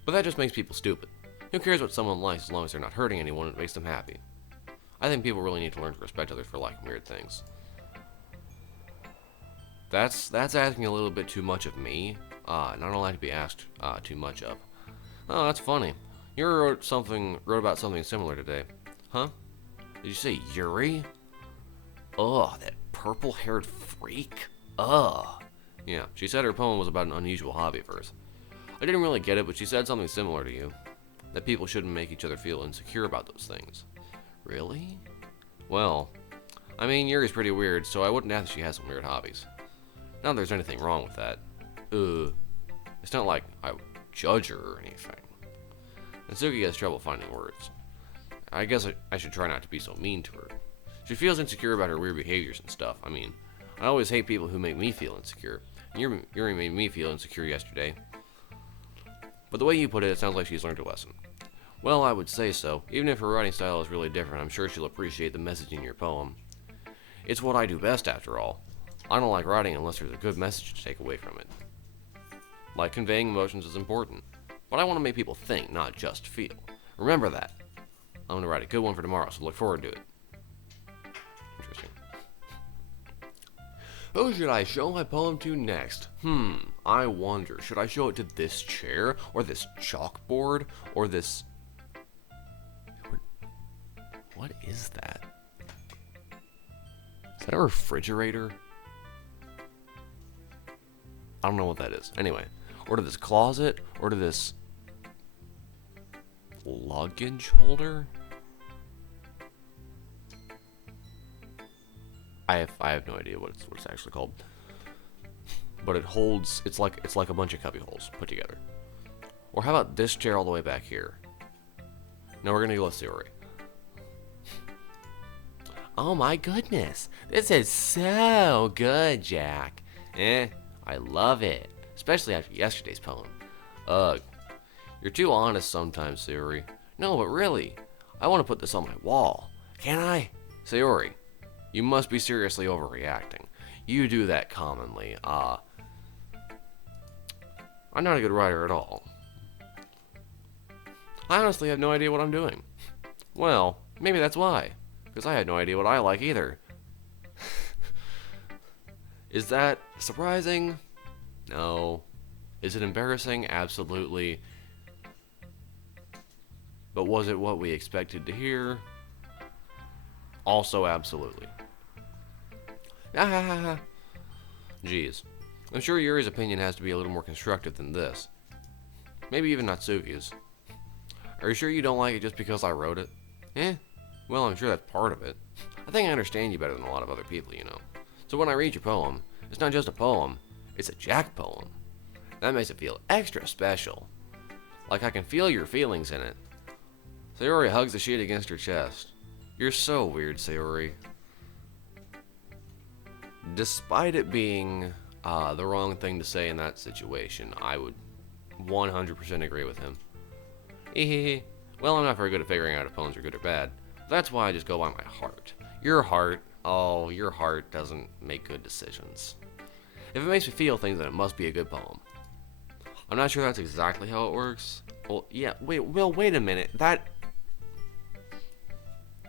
But that just makes people stupid. Who cares what someone likes as long as they're not hurting anyone and it makes them happy? I think people really need to learn to respect others for liking weird things. That's asking a little bit too much of me, and I don't like to be asked too much of. Oh, that's funny. You wrote about something similar today. Huh? Did you say Yuri? Ugh, that purple-haired freak. Ugh. Yeah, she said her poem was about an unusual hobby of hers. I didn't really get it, but she said something similar to you. That people shouldn't make each other feel insecure about those things. Really? Well, I mean, Yuri's pretty weird, so I wouldn't doubt that she has some weird hobbies. Not that there's anything wrong with that. It's not like I would judge her or anything. And Suki has trouble finding words. I guess I should try not to be so mean to her. She feels insecure about her weird behaviors and stuff. I mean, I always hate people who make me feel insecure. Yuri made me feel insecure yesterday. But the way you put it, it sounds like she's learned her lesson. Well, I would say so. Even if her writing style is really different, I'm sure she'll appreciate the message in your poem. It's what I do best, after all. I don't like writing unless there's a good message to take away from it. Like, conveying emotions is important. But I want to make people think, not just feel. Remember that. I'm going to write a good one for tomorrow, so look forward to it. Interesting. Who should I show my poem to next? I wonder. Should I show it to this chair? Or this chalkboard? Or this... What is that? Is that a refrigerator? I don't know what that is. Anyway, or to this closet, or to this luggage holder. I have no idea what it's actually called. But it holds. It's like a bunch of cubby holes put together. Or how about this chair all the way back here? No, we're gonna go with theory. Oh my goodness, this is so good, Jack. I love it, especially after yesterday's poem. Ugh, you're too honest sometimes, Sayori. No, but really, I want to put this on my wall. Can I? Sayori, you must be seriously overreacting. You do that commonly. I'm not a good writer at all. I honestly have no idea what I'm doing. Well, maybe that's why. Because I had no idea what I like either. Is that surprising? No. Is it embarrassing? Absolutely. But was it what we expected to hear? Also, absolutely. Jeez. I'm sure Yuri's opinion has to be a little more constructive than this. Maybe even Natsuki's. Are you sure you don't like it just because I wrote it? Well, I'm sure that's part of it. I think I understand you better than a lot of other people, you know. So when I read your poem, it's not just a poem, it's a Jack poem. That makes it feel extra special. Like I can feel your feelings in it. Sayori hugs the sheet against her chest. You're so weird, Sayori. Despite it being the wrong thing to say in that situation, I would 100% agree with him. Well, I'm not very good at figuring out if poems are good or bad. That's why I just go by my heart. Your heart doesn't make good decisions. If it makes me feel things, then it must be a good poem. I'm not sure that's exactly how it works. Well, yeah, wait a minute.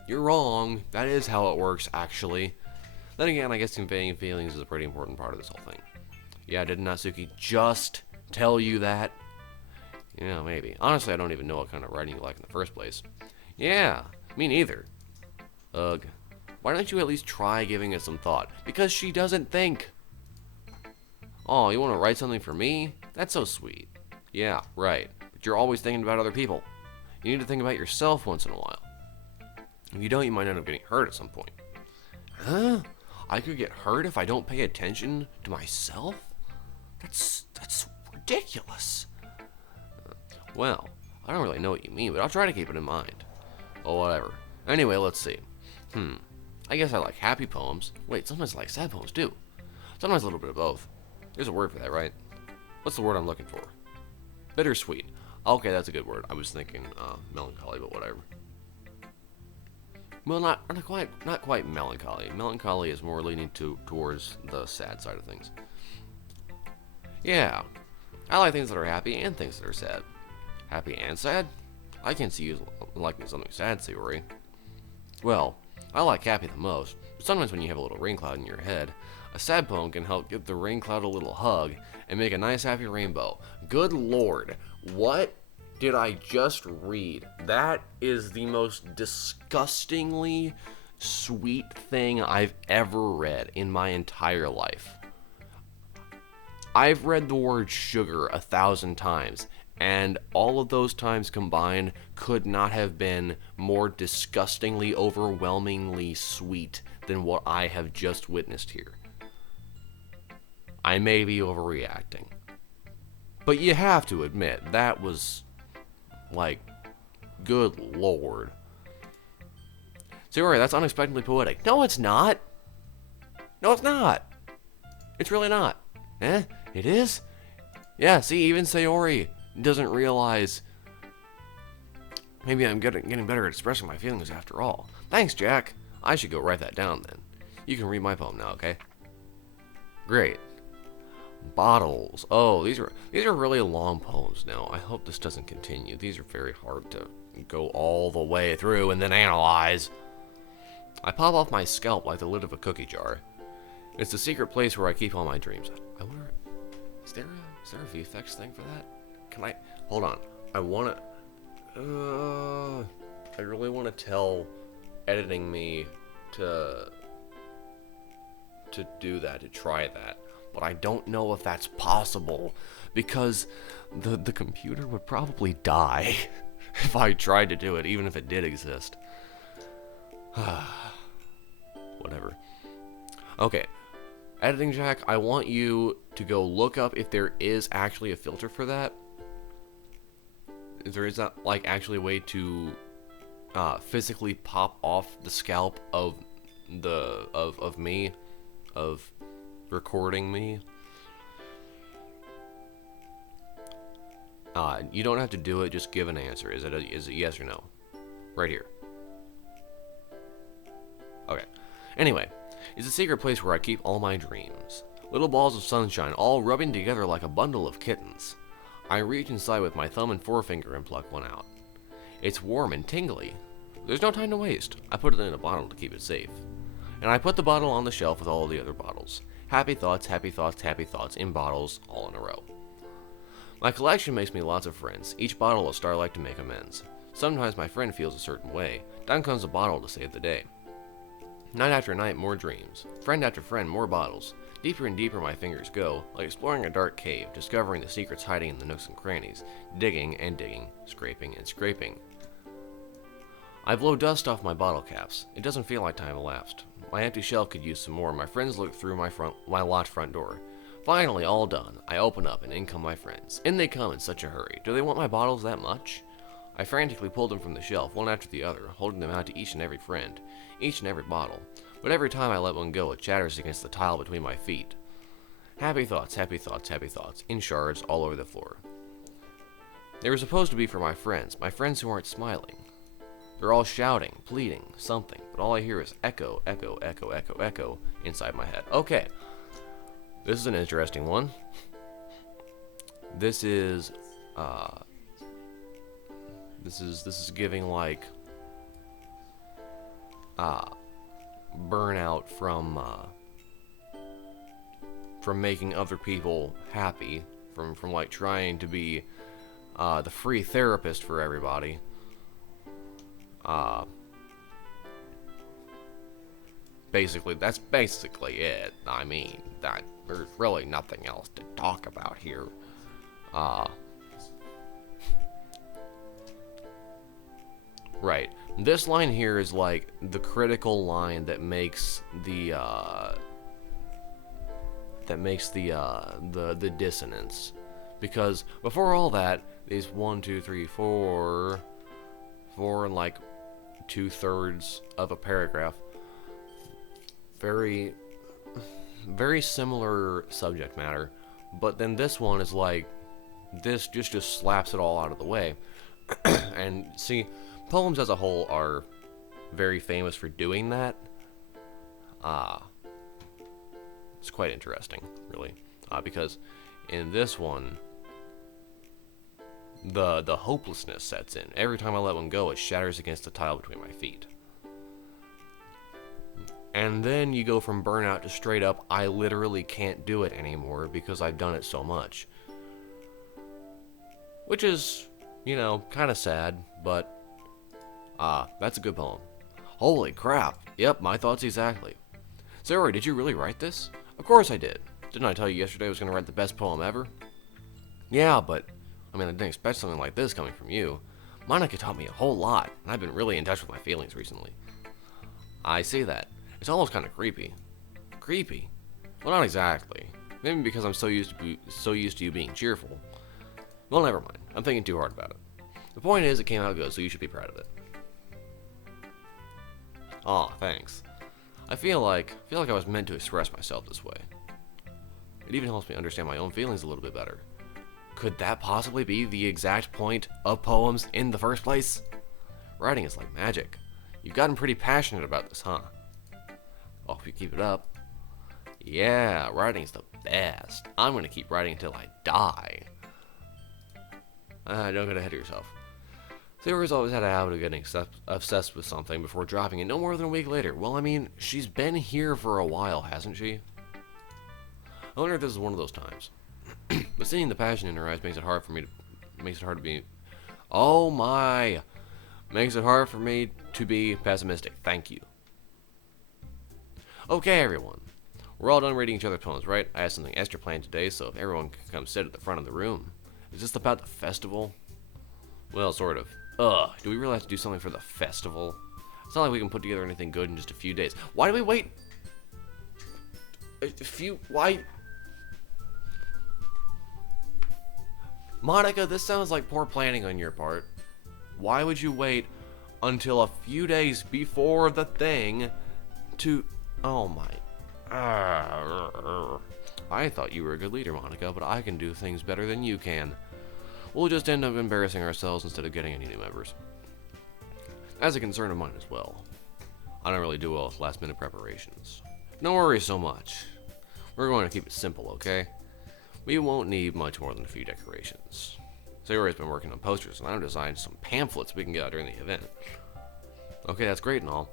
You're wrong. That is how it works, actually. Then again, I guess conveying feelings is a pretty important part of this whole thing. Yeah, did Natsuki just tell you that? Yeah, maybe. Honestly, I don't even know what kind of writing you like in the first place. Yeah, me neither. Ugh. Why don't you at least try giving it some thought? Because she doesn't think. Oh, you want to write something for me? That's so sweet. Yeah, right. But you're always thinking about other people. You need to think about yourself once in a while. If you don't, you might end up getting hurt at some point. Huh? I could get hurt if I don't pay attention to myself? That's ridiculous. Well, I don't really know what you mean, but I'll try to keep it in mind. Oh, whatever. Anyway, let's see. I guess I like happy poems. Wait, sometimes I like sad poems too. Sometimes a little bit of both. There's a word for that, right? What's the word I'm looking for? Bittersweet. Okay, that's a good word. I was thinking melancholy, but whatever. Well, not quite melancholy. Melancholy is more leaning towards the sad side of things. Yeah, I like things that are happy and things that are sad. Happy and sad? I can see you liking something sad, Sayori. Well, I like happy the most, but sometimes when you have a little rain cloud in your head, a sad poem can help give the rain cloud a little hug and make a nice happy rainbow. Good lord, what did I just read? That is the most disgustingly sweet thing I've ever read in my entire life. I've read the word sugar 1,000 times, and all of those times combined could not have been more disgustingly, overwhelmingly sweet than what I have just witnessed here. I may be overreacting, but you have to admit, that was, like, good lord. Sayori, that's unexpectedly poetic. No, it's not. No, it's not. It's really not. It is? Yeah, see, even Sayori doesn't realize maybe I'm getting better at expressing my feelings after all. Thanks, Jack. I should go write that down then. You can read my poem now, okay? Great. Bottles. Oh, these are really long poems now. I hope this doesn't continue. These are very hard to go all the way through and then analyze. I pop off my scalp like the lid of a cookie jar. It's the secret place where I keep all my dreams. I wonder, is there a VFX thing for that? Can I, hold on. I really want to tell editing me to do that, to try that. But I don't know if that's possible because the computer would probably die if I tried to do it, even if it did exist. Whatever. Okay. Editing Jack, I want you to go look up if there is actually a filter for that. If there is not, like, actually a way to physically pop off the scalp of of me, of recording me. You don't have to do it. Just give an answer. Is it yes or no? Right here. Okay. Anyway, it's a secret place where I keep all my dreams. Little balls of sunshine, all rubbing together like a bundle of kittens. I reach inside with my thumb and forefinger and pluck one out. It's warm and tingly. There's no time to waste. I put it in a bottle to keep it safe. And I put the bottle on the shelf with all the other bottles. Happy thoughts, happy thoughts, happy thoughts in bottles, all in a row. My collection makes me lots of friends, each bottle a starlight to make amends. Sometimes my friend feels a certain way. Down comes a bottle to save the day. Night after night, more dreams. Friend after friend, more bottles. Deeper and deeper my fingers go, like exploring a dark cave, discovering the secrets hiding in the nooks and crannies, digging and digging, scraping and scraping. I blow dust off my bottle caps. It doesn't feel like time elapsed. My empty shelf could use some more. My friends look through my locked front door. Finally, all done. I open up and in come my friends. In they come in such a hurry. Do they want my bottles that much? I frantically pulled them from the shelf, one after the other, holding them out to each and every friend, each and every bottle. But every time I let one go, it shatters against the tile between my feet. Happy thoughts, happy thoughts, happy thoughts, in shards all over the floor. They were supposed to be for my friends who aren't smiling. They're all shouting, pleading, something, but all I hear is echo, echo, echo, echo, echo inside my head. Okay. This is an interesting one. This is giving like burnout from making other people happy, from like trying to be the free therapist for everybody. Basically, that's basically it. I mean, there's really nothing else to talk about here. Right. This line here is like the critical line that makes the dissonance. Because before all that, these 1, 2, 3, 4 and like 2/3 of a paragraph. Very similar subject matter, but then this one is like, this just slaps it all out of the way. And see, poems as a whole are very famous for doing that. It's quite interesting, really, because in this one, the hopelessness sets in. Every time I let one go, it shatters against the tile between my feet. And then you go from burnout to straight up, I literally can't do it anymore because I've done it so much. Which is, kind of sad, but that's a good poem. Holy crap. Yep, my thoughts exactly. Sarah, did you really write this? Of course I did. Didn't I tell you yesterday I was going to write the best poem ever? Yeah, but, I didn't expect something like this coming from you. Monica taught me a whole lot, and I've been really in touch with my feelings recently. I see that. It's almost kind of creepy. Creepy? Well, not exactly. Maybe because I'm so used to you being cheerful. Well, never mind. I'm thinking too hard about it. The point is, it came out good, so you should be proud of it. Aw, thanks. I feel like I was meant to express myself this way. It even helps me understand my own feelings a little bit better. Could that possibly be the exact point of poems in the first place? Writing is like magic. You've gotten pretty passionate about this, huh? Oh, if you keep it up. Yeah, writing's the best. I'm gonna keep writing until I die. Don't get ahead of yourself. Sarah's always had a habit of getting obsessed with something before dropping it no more than a week later. Well, she's been here for a while, hasn't she? I wonder if this is one of those times. But seeing the passion in her eyes makes it hard for me to be pessimistic. Thank you. Okay, everyone. We're all done reading each other's poems, right? I have something extra planned today, so if everyone can come sit at the front of the room. Is this about the festival? Well, sort of. Do we really have to do something for the festival? It's not like we can put together anything good in just a few days. Why do we wait? Why? Monica, this sounds like poor planning on your part. Why would you wait until a few days before the thing to... Oh my... I thought you were a good leader, Monica, but I can do things better than you can. We'll just end up embarrassing ourselves instead of getting any new members. That's a concern of mine as well. I don't really do well with last-minute preparations. Don't worry so much. We're going to keep it simple, okay? We won't need much more than a few decorations. Sayori's been working on posters, and I've designed some pamphlets we can get out during the event. Okay, that's great and all,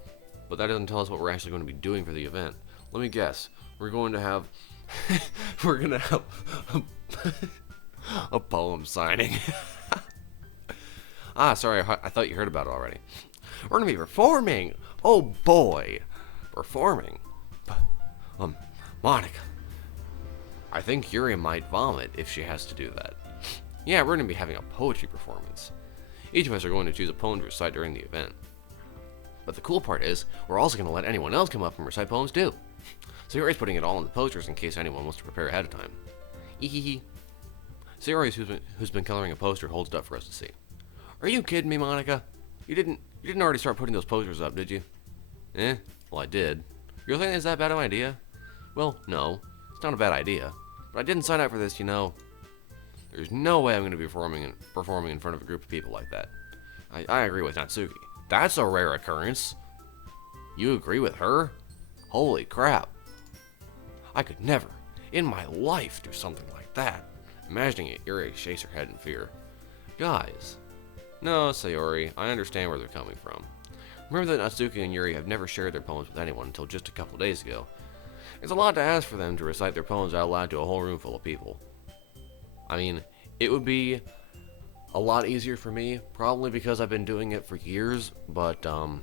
but that doesn't tell us what we're actually going to be doing for the event. Let me guess. We're going to have... we're going to have a poem signing. Sorry, I thought you heard about it already. We're going to be performing! Oh boy! Performing? Monica. I think Yuri might vomit if she has to do that. Yeah, we're going to be having a poetry performance. Each of us are going to choose a poem to recite during the event. But the cool part is, we're also going to let anyone else come up and recite poems too. So Yuri's putting it all in the posters in case anyone wants to prepare ahead of time. Ehehe. Sayori, who's been coloring a poster, holds it up for us to see. Are you kidding me, Monica? You didn't already start putting those posters up, did you? Well, I did. You think it's that bad of an idea? Well, no. It's not a bad idea. But I didn't sign up for this, you know. There's no way I'm going to be performing in front of a group of people like that. I agree with Natsuki. That's a rare occurrence. You agree with her? Holy crap. I could never, in my life, do something like that. Imagining it, Yuri shakes her head in fear. Guys. No, Sayori, I understand where they're coming from. Remember that Natsuki and Yuri have never shared their poems with anyone until just a couple days ago. It's a lot to ask for them to recite their poems out loud to a whole room full of people. I mean, it would be a lot easier for me, probably because I've been doing it for years, but, I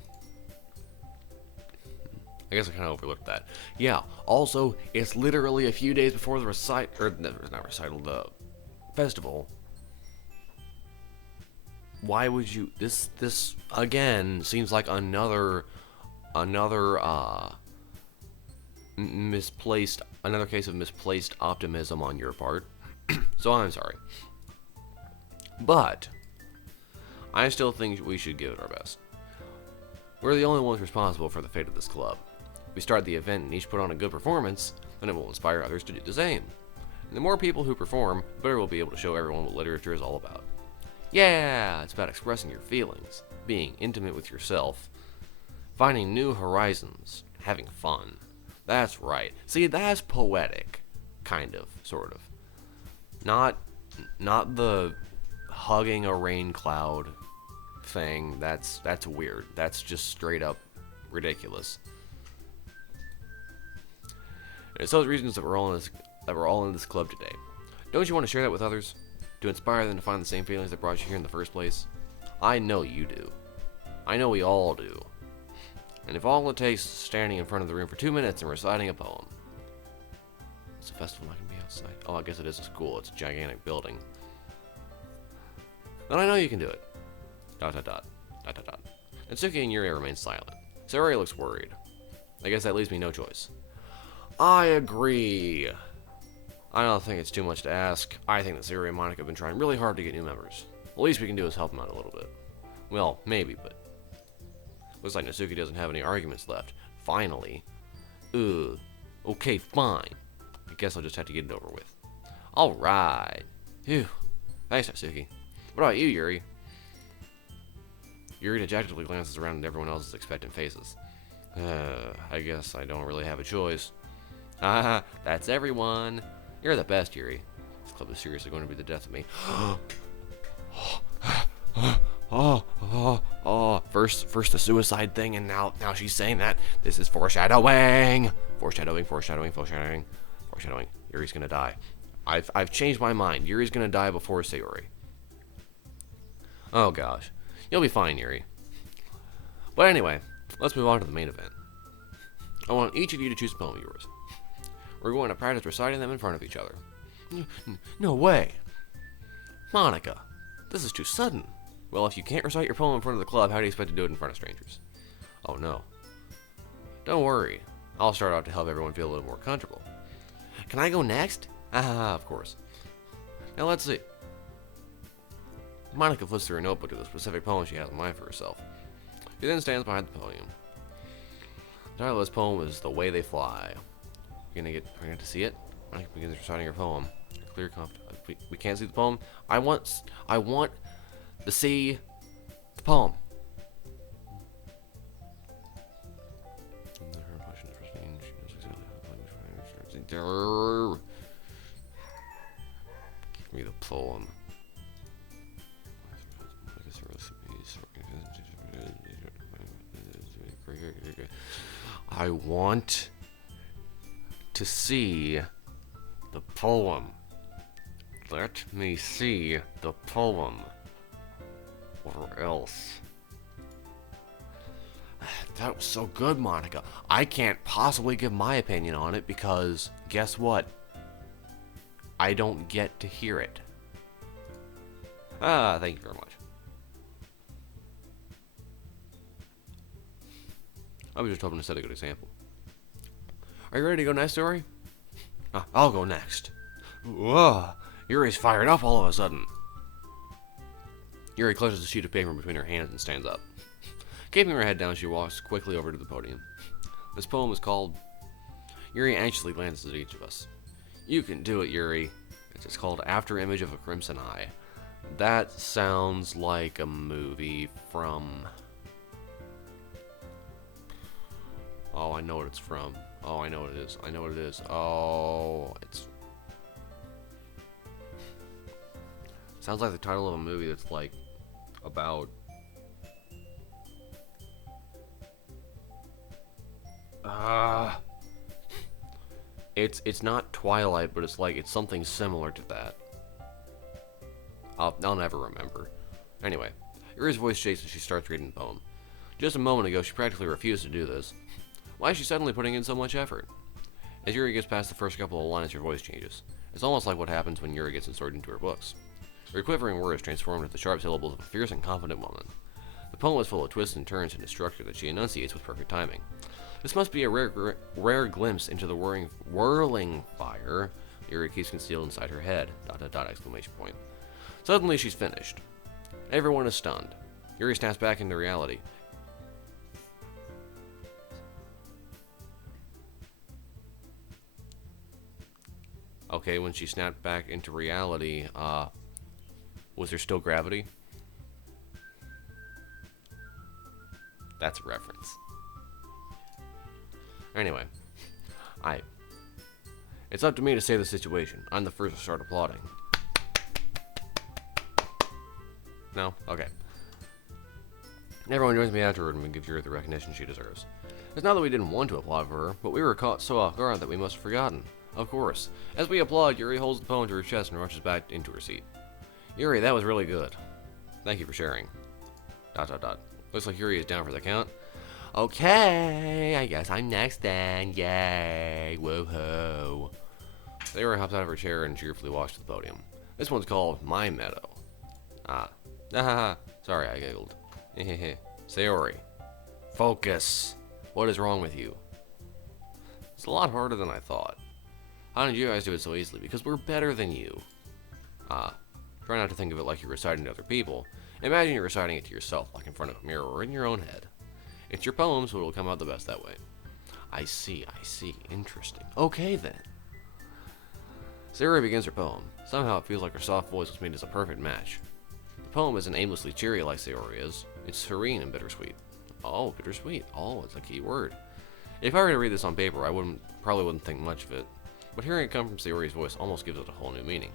guess I kind of overlooked that. Yeah, also, it's literally a few days before the the festival. Why would you, this, again, seems like another case of misplaced optimism on your part. So I'm sorry. But I still think we should give it our best. We're the only ones responsible for the fate of this club. If we start the event and each put on a good performance, then it will inspire others to do the same. And the more people who perform, the better we'll be able to show everyone what literature is all about. Yeah, it's about expressing your feelings, being intimate with yourself, finding new horizons, having fun. That's right. See, that's poetic. Kind of, sort of. Not the hugging a rain cloud thing. That's weird. That's just straight up ridiculous. And it's those reasons that we're all in this club today. Don't you want to share that with others? To inspire them to find the same feelings that brought you here in the first place? I know you do. I know we all do. And if all it takes is standing in front of the room for 2 minutes and reciting a poem. It's a festival, not gonna be outside. Oh, I guess it is a school. It's a gigantic building. Then I know you can do it. ... Natsuki and Yuri remain silent. Sayori looks worried. I guess that leaves me no choice. I agree. I don't think it's too much to ask. I think that Sayori and Monica have been trying really hard to get new members. The least we can do is help them out a little bit. Well, maybe, but... Looks like Natsuki doesn't have any arguments left. Finally. Okay, fine. I guess I'll just have to get it over with. Alright. Phew. Thanks, Natsuki. What about you, Yuri? Yuri dejectedly glances around at everyone else's expectant faces. I guess I don't really have a choice. Haha, that's everyone. You're the best, Yuri. This club is seriously going to be the death of me. First the suicide thing, and now she's saying that. This is foreshadowing. Foreshadowing. Yuri's gonna die. I've changed my mind. Yuri's gonna die before Sayori. Oh gosh. You'll be fine, Yuri. But anyway, let's move on to the main event. I want each of you to choose a poem of yours. We're going to practice reciting them in front of each other. No way. Monica, this is too sudden. Well, if you can't recite your poem in front of the club, how do you expect to do it in front of strangers? Oh no. Don't worry. I'll start out to help everyone feel a little more comfortable. Can I go next? Of course. Now let's see. Monica flips through her notebook to the specific poem she has in mind for herself. She then stands behind the podium. The title of this poem is The Way They Fly. We're gonna get to see it. I begin reciting your poem. Clear we can't see the poem. I want to see the poem. Give me the poem. I want to see the poem. Let me see the poem. Or else. That was so good, Monica. I can't possibly give my opinion on it because guess what? I don't get to hear it. Thank you very much. I was just hoping to set a good example. Are you ready to go next, Story? I'll go next. Whoa, Yuri's fired up all of a sudden. Yuri clutches a sheet of paper between her hands and stands up. Keeping her head down, she walks quickly over to the podium. This poem is called... Yuri anxiously glances at each of us. You can do it, Yuri. It's called After Image of a Crimson Eye. That sounds like a movie from... Oh, I know what it's from. Oh, I know what it is. I know what it is. Oh, it's... Sounds like the title of a movie that's like about... It's not Twilight, but it's something similar to that. I'll never remember. Anyway, Yuri's voice shakes as she starts reading the poem. Just a moment ago, she practically refused to do this. Why is she suddenly putting in so much effort? As Yuri gets past the first couple of lines, her voice changes. It's almost like what happens when Yuri gets inserted into her books. Her quivering words transform into the sharp syllables of a fierce and confident woman. The poem is full of twists and turns in a structure that she enunciates with perfect timing. This must be a rare glimpse into the whirling fire Yuri keeps concealed inside her head. ... Exclamation point. Suddenly she's finished. Everyone is stunned. Yuri snaps back into reality. Okay, when she snapped back into reality, was there still gravity? That's a reference. Anyway, it's up to me to save the situation. I'm the first to start applauding. No? Okay. Everyone joins me afterward and we give her the recognition she deserves. It's not that we didn't want to applaud for her, but we were caught so off guard that we must have forgotten. Of course. As we applaud, Yuri holds the poem to her chest and rushes back into her seat. Yuri, that was really good. Thank you for sharing. ... Looks like Yuri is down for the count. Okay, I guess I'm next then. Yay, woohoo. Sayori hops out of her chair and cheerfully walks to the podium. This one's called My Meadow. Sorry, I giggled. Sayori, focus. What is wrong with you? It's a lot harder than I thought. How did you guys do it so easily? Because we're better than you. Try not to think of it like you're reciting to other people. Imagine you're reciting it to yourself, like in front of a mirror or in your own head. It's your poem, so it'll come out the best that way. I see. Interesting. Okay, then. Sayori begins her poem. Somehow it feels like her soft voice was made as a perfect match. The poem isn't aimlessly cheery like Sayori is. It's serene and bittersweet. Oh, bittersweet. Oh, it's a key word. If I were to read this on paper, I probably wouldn't think much of it. But hearing it come from Sayori's voice almost gives it a whole new meaning.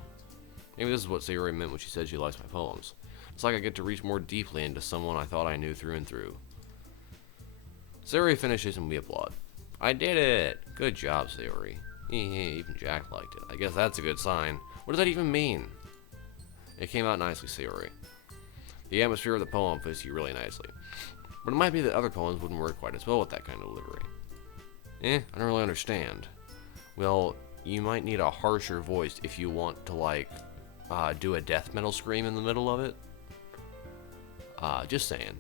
Maybe this is what Sayori meant when she said she likes my poems. It's like I get to reach more deeply into someone I thought I knew through and through. Sayori finishes and we applaud. I did it! Good job, Sayori. Even Jack liked it. I guess that's a good sign. What does that even mean? It came out nicely, Sayori. The atmosphere of the poem fits you really nicely. But it might be that other poems wouldn't work quite as well with that kind of delivery. I don't really understand. Well, you might need a harsher voice if you want to, do a death metal scream in the middle of it. Just saying.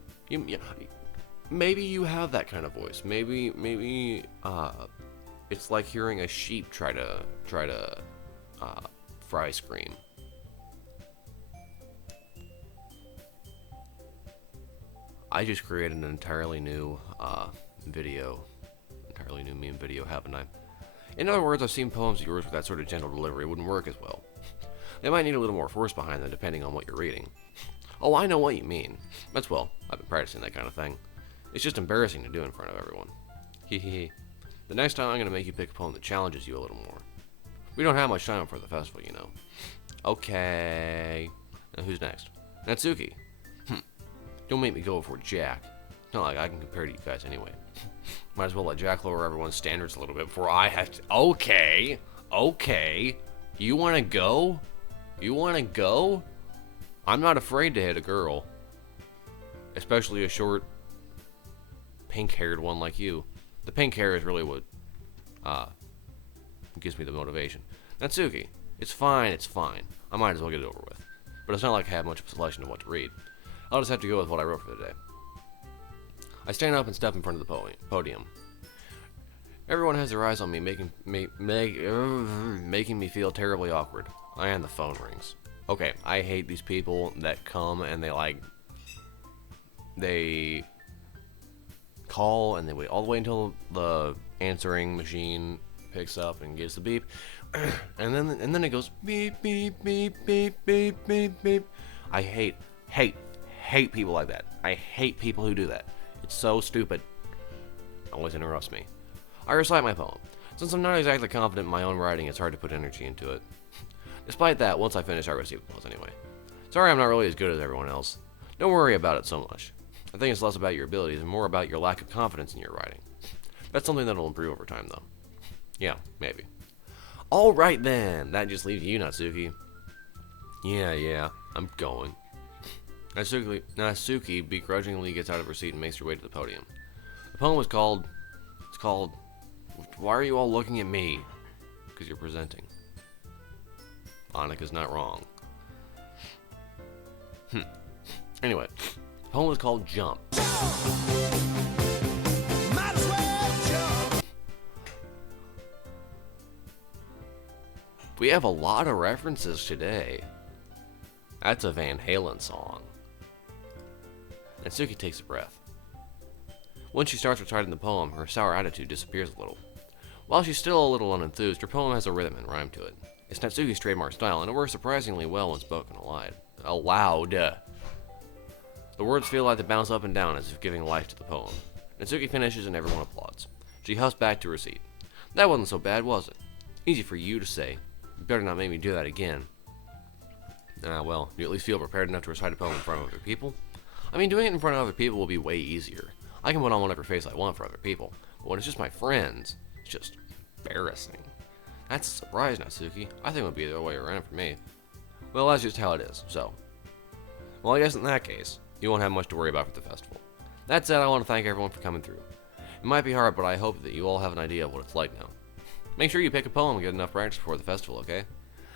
Maybe you have that kind of voice. Maybe it's like hearing a sheep try to fry scream. I just created an entirely new video entirely new meme video, haven't I? In other words, I've seen poems of yours with that sort of gentle delivery wouldn't work as well. They might need a little more force behind them depending on what you're reading. Oh, I know what you mean. That's well, I've been practicing that kind of thing. It's just embarrassing to do in front of everyone. Hee hee hee. The next time I'm going to make you pick a poem that challenges you a little more. We don't have much time for the festival, you know. Okay. Now who's next? Natsuki. Don't make me go before Jack. It's not like I can compare to you guys anyway. Might as well let Jack lower everyone's standards a little bit before I have to. Okay. Okay. You want to go? You want to go? I'm not afraid to hit a girl. Especially a short, pink-haired one like you. The pink hair is really what gives me the motivation. Natsuki. It's fine, it's fine. I might as well get it over with. But it's not like I have much of a selection of what to read. I'll just have to go with what I wrote for the day. I stand up and step in front of the podium. Everyone has their eyes on me, making me feel terribly awkward. And the phone rings. Okay, I hate these people that come and they call and they wait all the way until the answering machine picks up and gives the beep, and then it goes beep beep beep beep beep beep beep. I hate people like that. I hate people who do that. It's so stupid. Always interrupts me. I recite my poem. Since I'm not exactly confident in my own writing, it's hard to put energy into it. Despite that, once I finish, I receive applause anyway. Sorry I'm not really as good as everyone else. Don't worry about it so much. I think it's less about your abilities and more about your lack of confidence in your writing. That's something that'll improve over time, though. Yeah, maybe. Alright then, that just leaves you, Natsuki. Yeah, I'm going. Natsuki begrudgingly gets out of her seat and makes her way to the podium. The poem is called... It's called... Why are you all looking at me? Because you're presenting. Annika's not wrong. Anyway, the poem is called Jump. We have a lot of references today. That's a Van Halen song. Natsuki takes a breath. Once she starts reciting the poem, her sour attitude disappears a little. While she's still a little unenthused, her poem has a rhythm and rhyme to it. It's Natsuki's trademark style, and it works surprisingly well when spoken aloud. The words feel like they bounce up and down as if giving life to the poem. Natsuki finishes and everyone applauds. She huffs back to her seat. That wasn't so bad, was it? Easy for you to say. You better not make me do that again. Well, you at least feel prepared enough to recite a poem in front of other people? I mean, doing it in front of other people will be way easier. I can put on whatever face I want for other people, but when it's just my friends, it's just embarrassing. That's a surprise, Natsuki. I think it would be the other way around for me. Well, that's just how it is, so. Well, I guess in that case, you won't have much to worry about for the festival. That said, I want to thank everyone for coming through. It might be hard, but I hope that you all have an idea of what it's like now. Make sure you pick a poem and get enough practice before the festival, okay?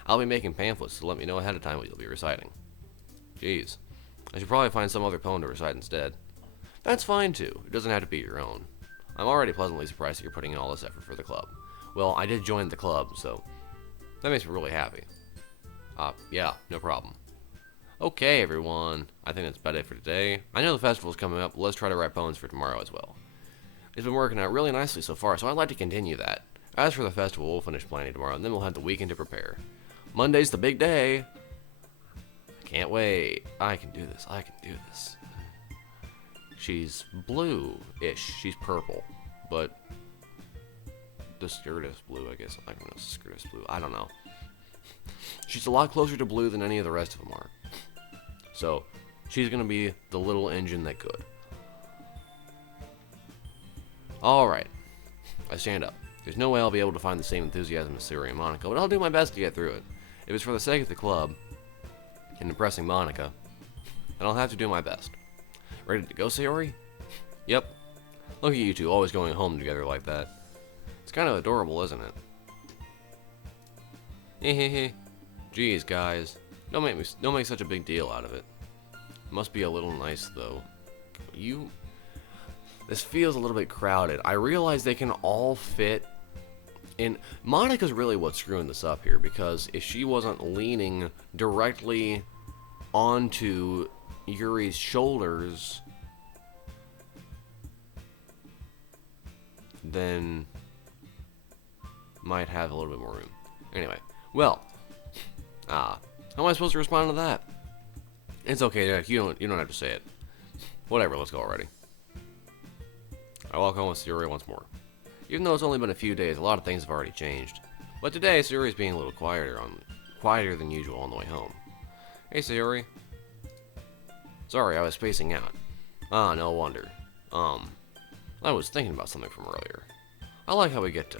I'll be making pamphlets, so let me know ahead of time what you'll be reciting. Jeez. I should probably find some other poem to recite instead. That's fine, too. It doesn't have to be your own. I'm already pleasantly surprised that you're putting in all this effort for the club. Well, I did join the club, so that makes me really happy. Yeah, no problem. Okay, everyone. I think that's about it for today. I know the festival's coming up, but let's try to write poems for tomorrow as well. It's been working out really nicely so far, so I'd like to continue that. As for the festival, we'll finish planning tomorrow, and then we'll have the weekend to prepare. Monday's the big day. Can't wait. I can do this. She's blue-ish. She's purple, but the skirt is blue, I guess. I don't know, the skirt is blue. I don't know. She's a lot closer to blue than any of the rest of them are. So, she's going to be the little engine that could. Alright. I stand up. There's no way I'll be able to find the same enthusiasm as Siri and Monica, but I'll do my best to get through it. If it's for the sake of the club, and impressing Monica, then I'll have to do my best. Ready to go, Sayori? Yep. Look at you two always going home together like that. It's kind of adorable, isn't it? Hehehe. Jeez, guys. Don't make such a big deal out of it. Must be a little nice, though. This feels a little bit crowded. I realize they can all fit in. Monica's really what's screwing this up here, because if she wasn't leaning directly onto Yuri's shoulders, then might have a little bit more room. Anyway, well, how am I supposed to respond to that? It's okay, Jack. You don't have to say it. Whatever. Let's go already. I walk home with Sayori once more. Even though it's only been a few days, a lot of things have already changed. But today, Sayori's being a little quieter than usual on the way home. Hey, Sayori. Sorry, I was spacing out. Ah, no wonder. I was thinking about something from earlier. I like how we get to.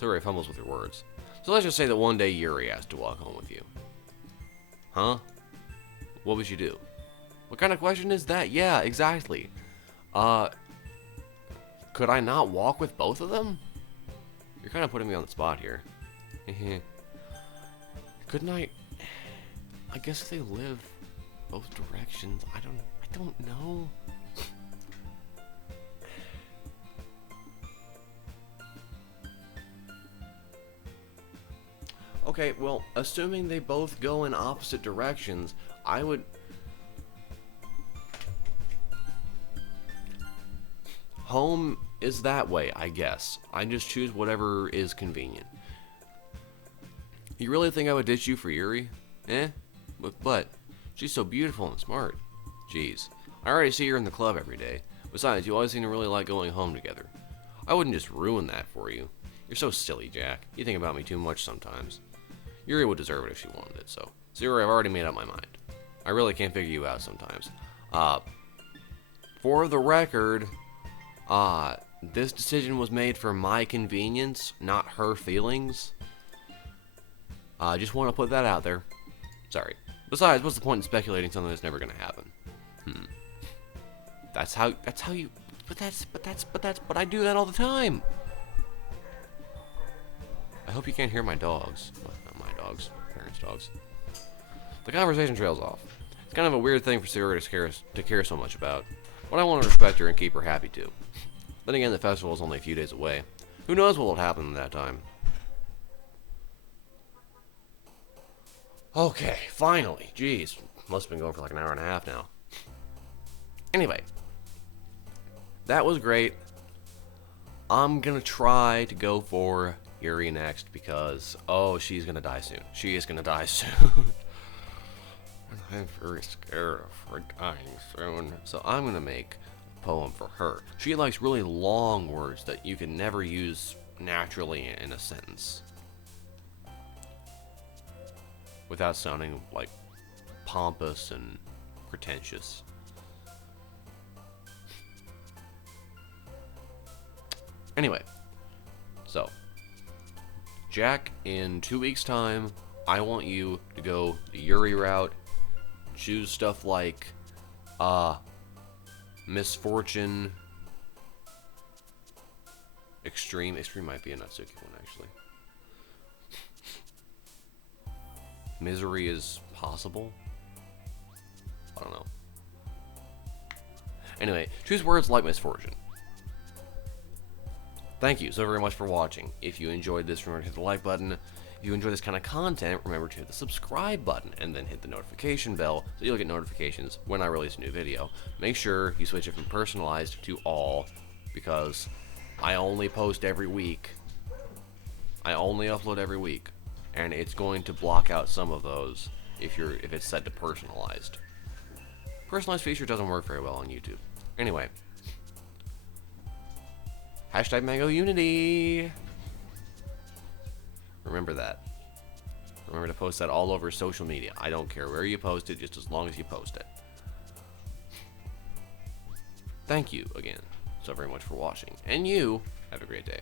Sayori fumbles with her words. So let's just say that one day Yuri asked to walk home with you. Huh? What would you do? What kind of question is that? Yeah, exactly. Could I not walk with both of them? You're kind of putting me on the spot here. Couldn't I? I guess they live both directions. I don't know. Okay, well, assuming they both go in opposite directions, I would... Home is that way, I guess. I just choose whatever is convenient. You really think I would ditch you for Yuri? But she's so beautiful and smart. Jeez, I already see her in the club every day. Besides, you always seem to really like going home together. I wouldn't just ruin that for you. You're so silly, Jack. You think about me too much sometimes. Yuri would deserve it if she wanted it, so. Yuri, I've already made up my mind. I really can't figure you out sometimes. For the record, this decision was made for my convenience, not her feelings. I just want to put that out there. Sorry. Besides, what's the point in speculating something that's never gonna happen? That's how you. But I do that all the time. I hope you can't hear my dogs. Well, not my dogs, parents' dogs. The conversation trails off. It's kind of a weird thing for Sayori to care so much about, but I want to respect her and keep her happy too. Then again, the festival is only a few days away. Who knows what will happen in that time? Okay, finally. Jeez, must have been going for like an hour and a half now. Anyway, that was great. I'm gonna try to go for Yuri next because, she's gonna die soon. She is gonna die soon. I'm very scared of her dying soon. So I'm gonna make a poem for her. She likes really long words that you can never use naturally in a sentence without sounding like pompous and pretentious. Anyway, so Jack, in 2 weeks' time, I want you to go the Yuri route. Choose stuff like Misfortune, Extreme. Extreme might be a Natsuki one, actually. Misery is possible. I don't know. Anyway, choose words like Misfortune. Thank you so very much for watching. If you enjoyed this, remember to hit the like button. If you enjoy this kind of content, remember to hit the subscribe button and then hit the notification bell so you'll get notifications when I release a new video. Make sure you switch it from personalized to all because I only post every week. I only upload every week, and it's going to block out some of those if it's set to personalized. Personalized feature doesn't work very well on YouTube. Anyway. Hashtag Mango Unity. Remember that. Remember to post that all over social media. I don't care where you post it, just as long as you post it. Thank you again so very much for watching. And you have a great day.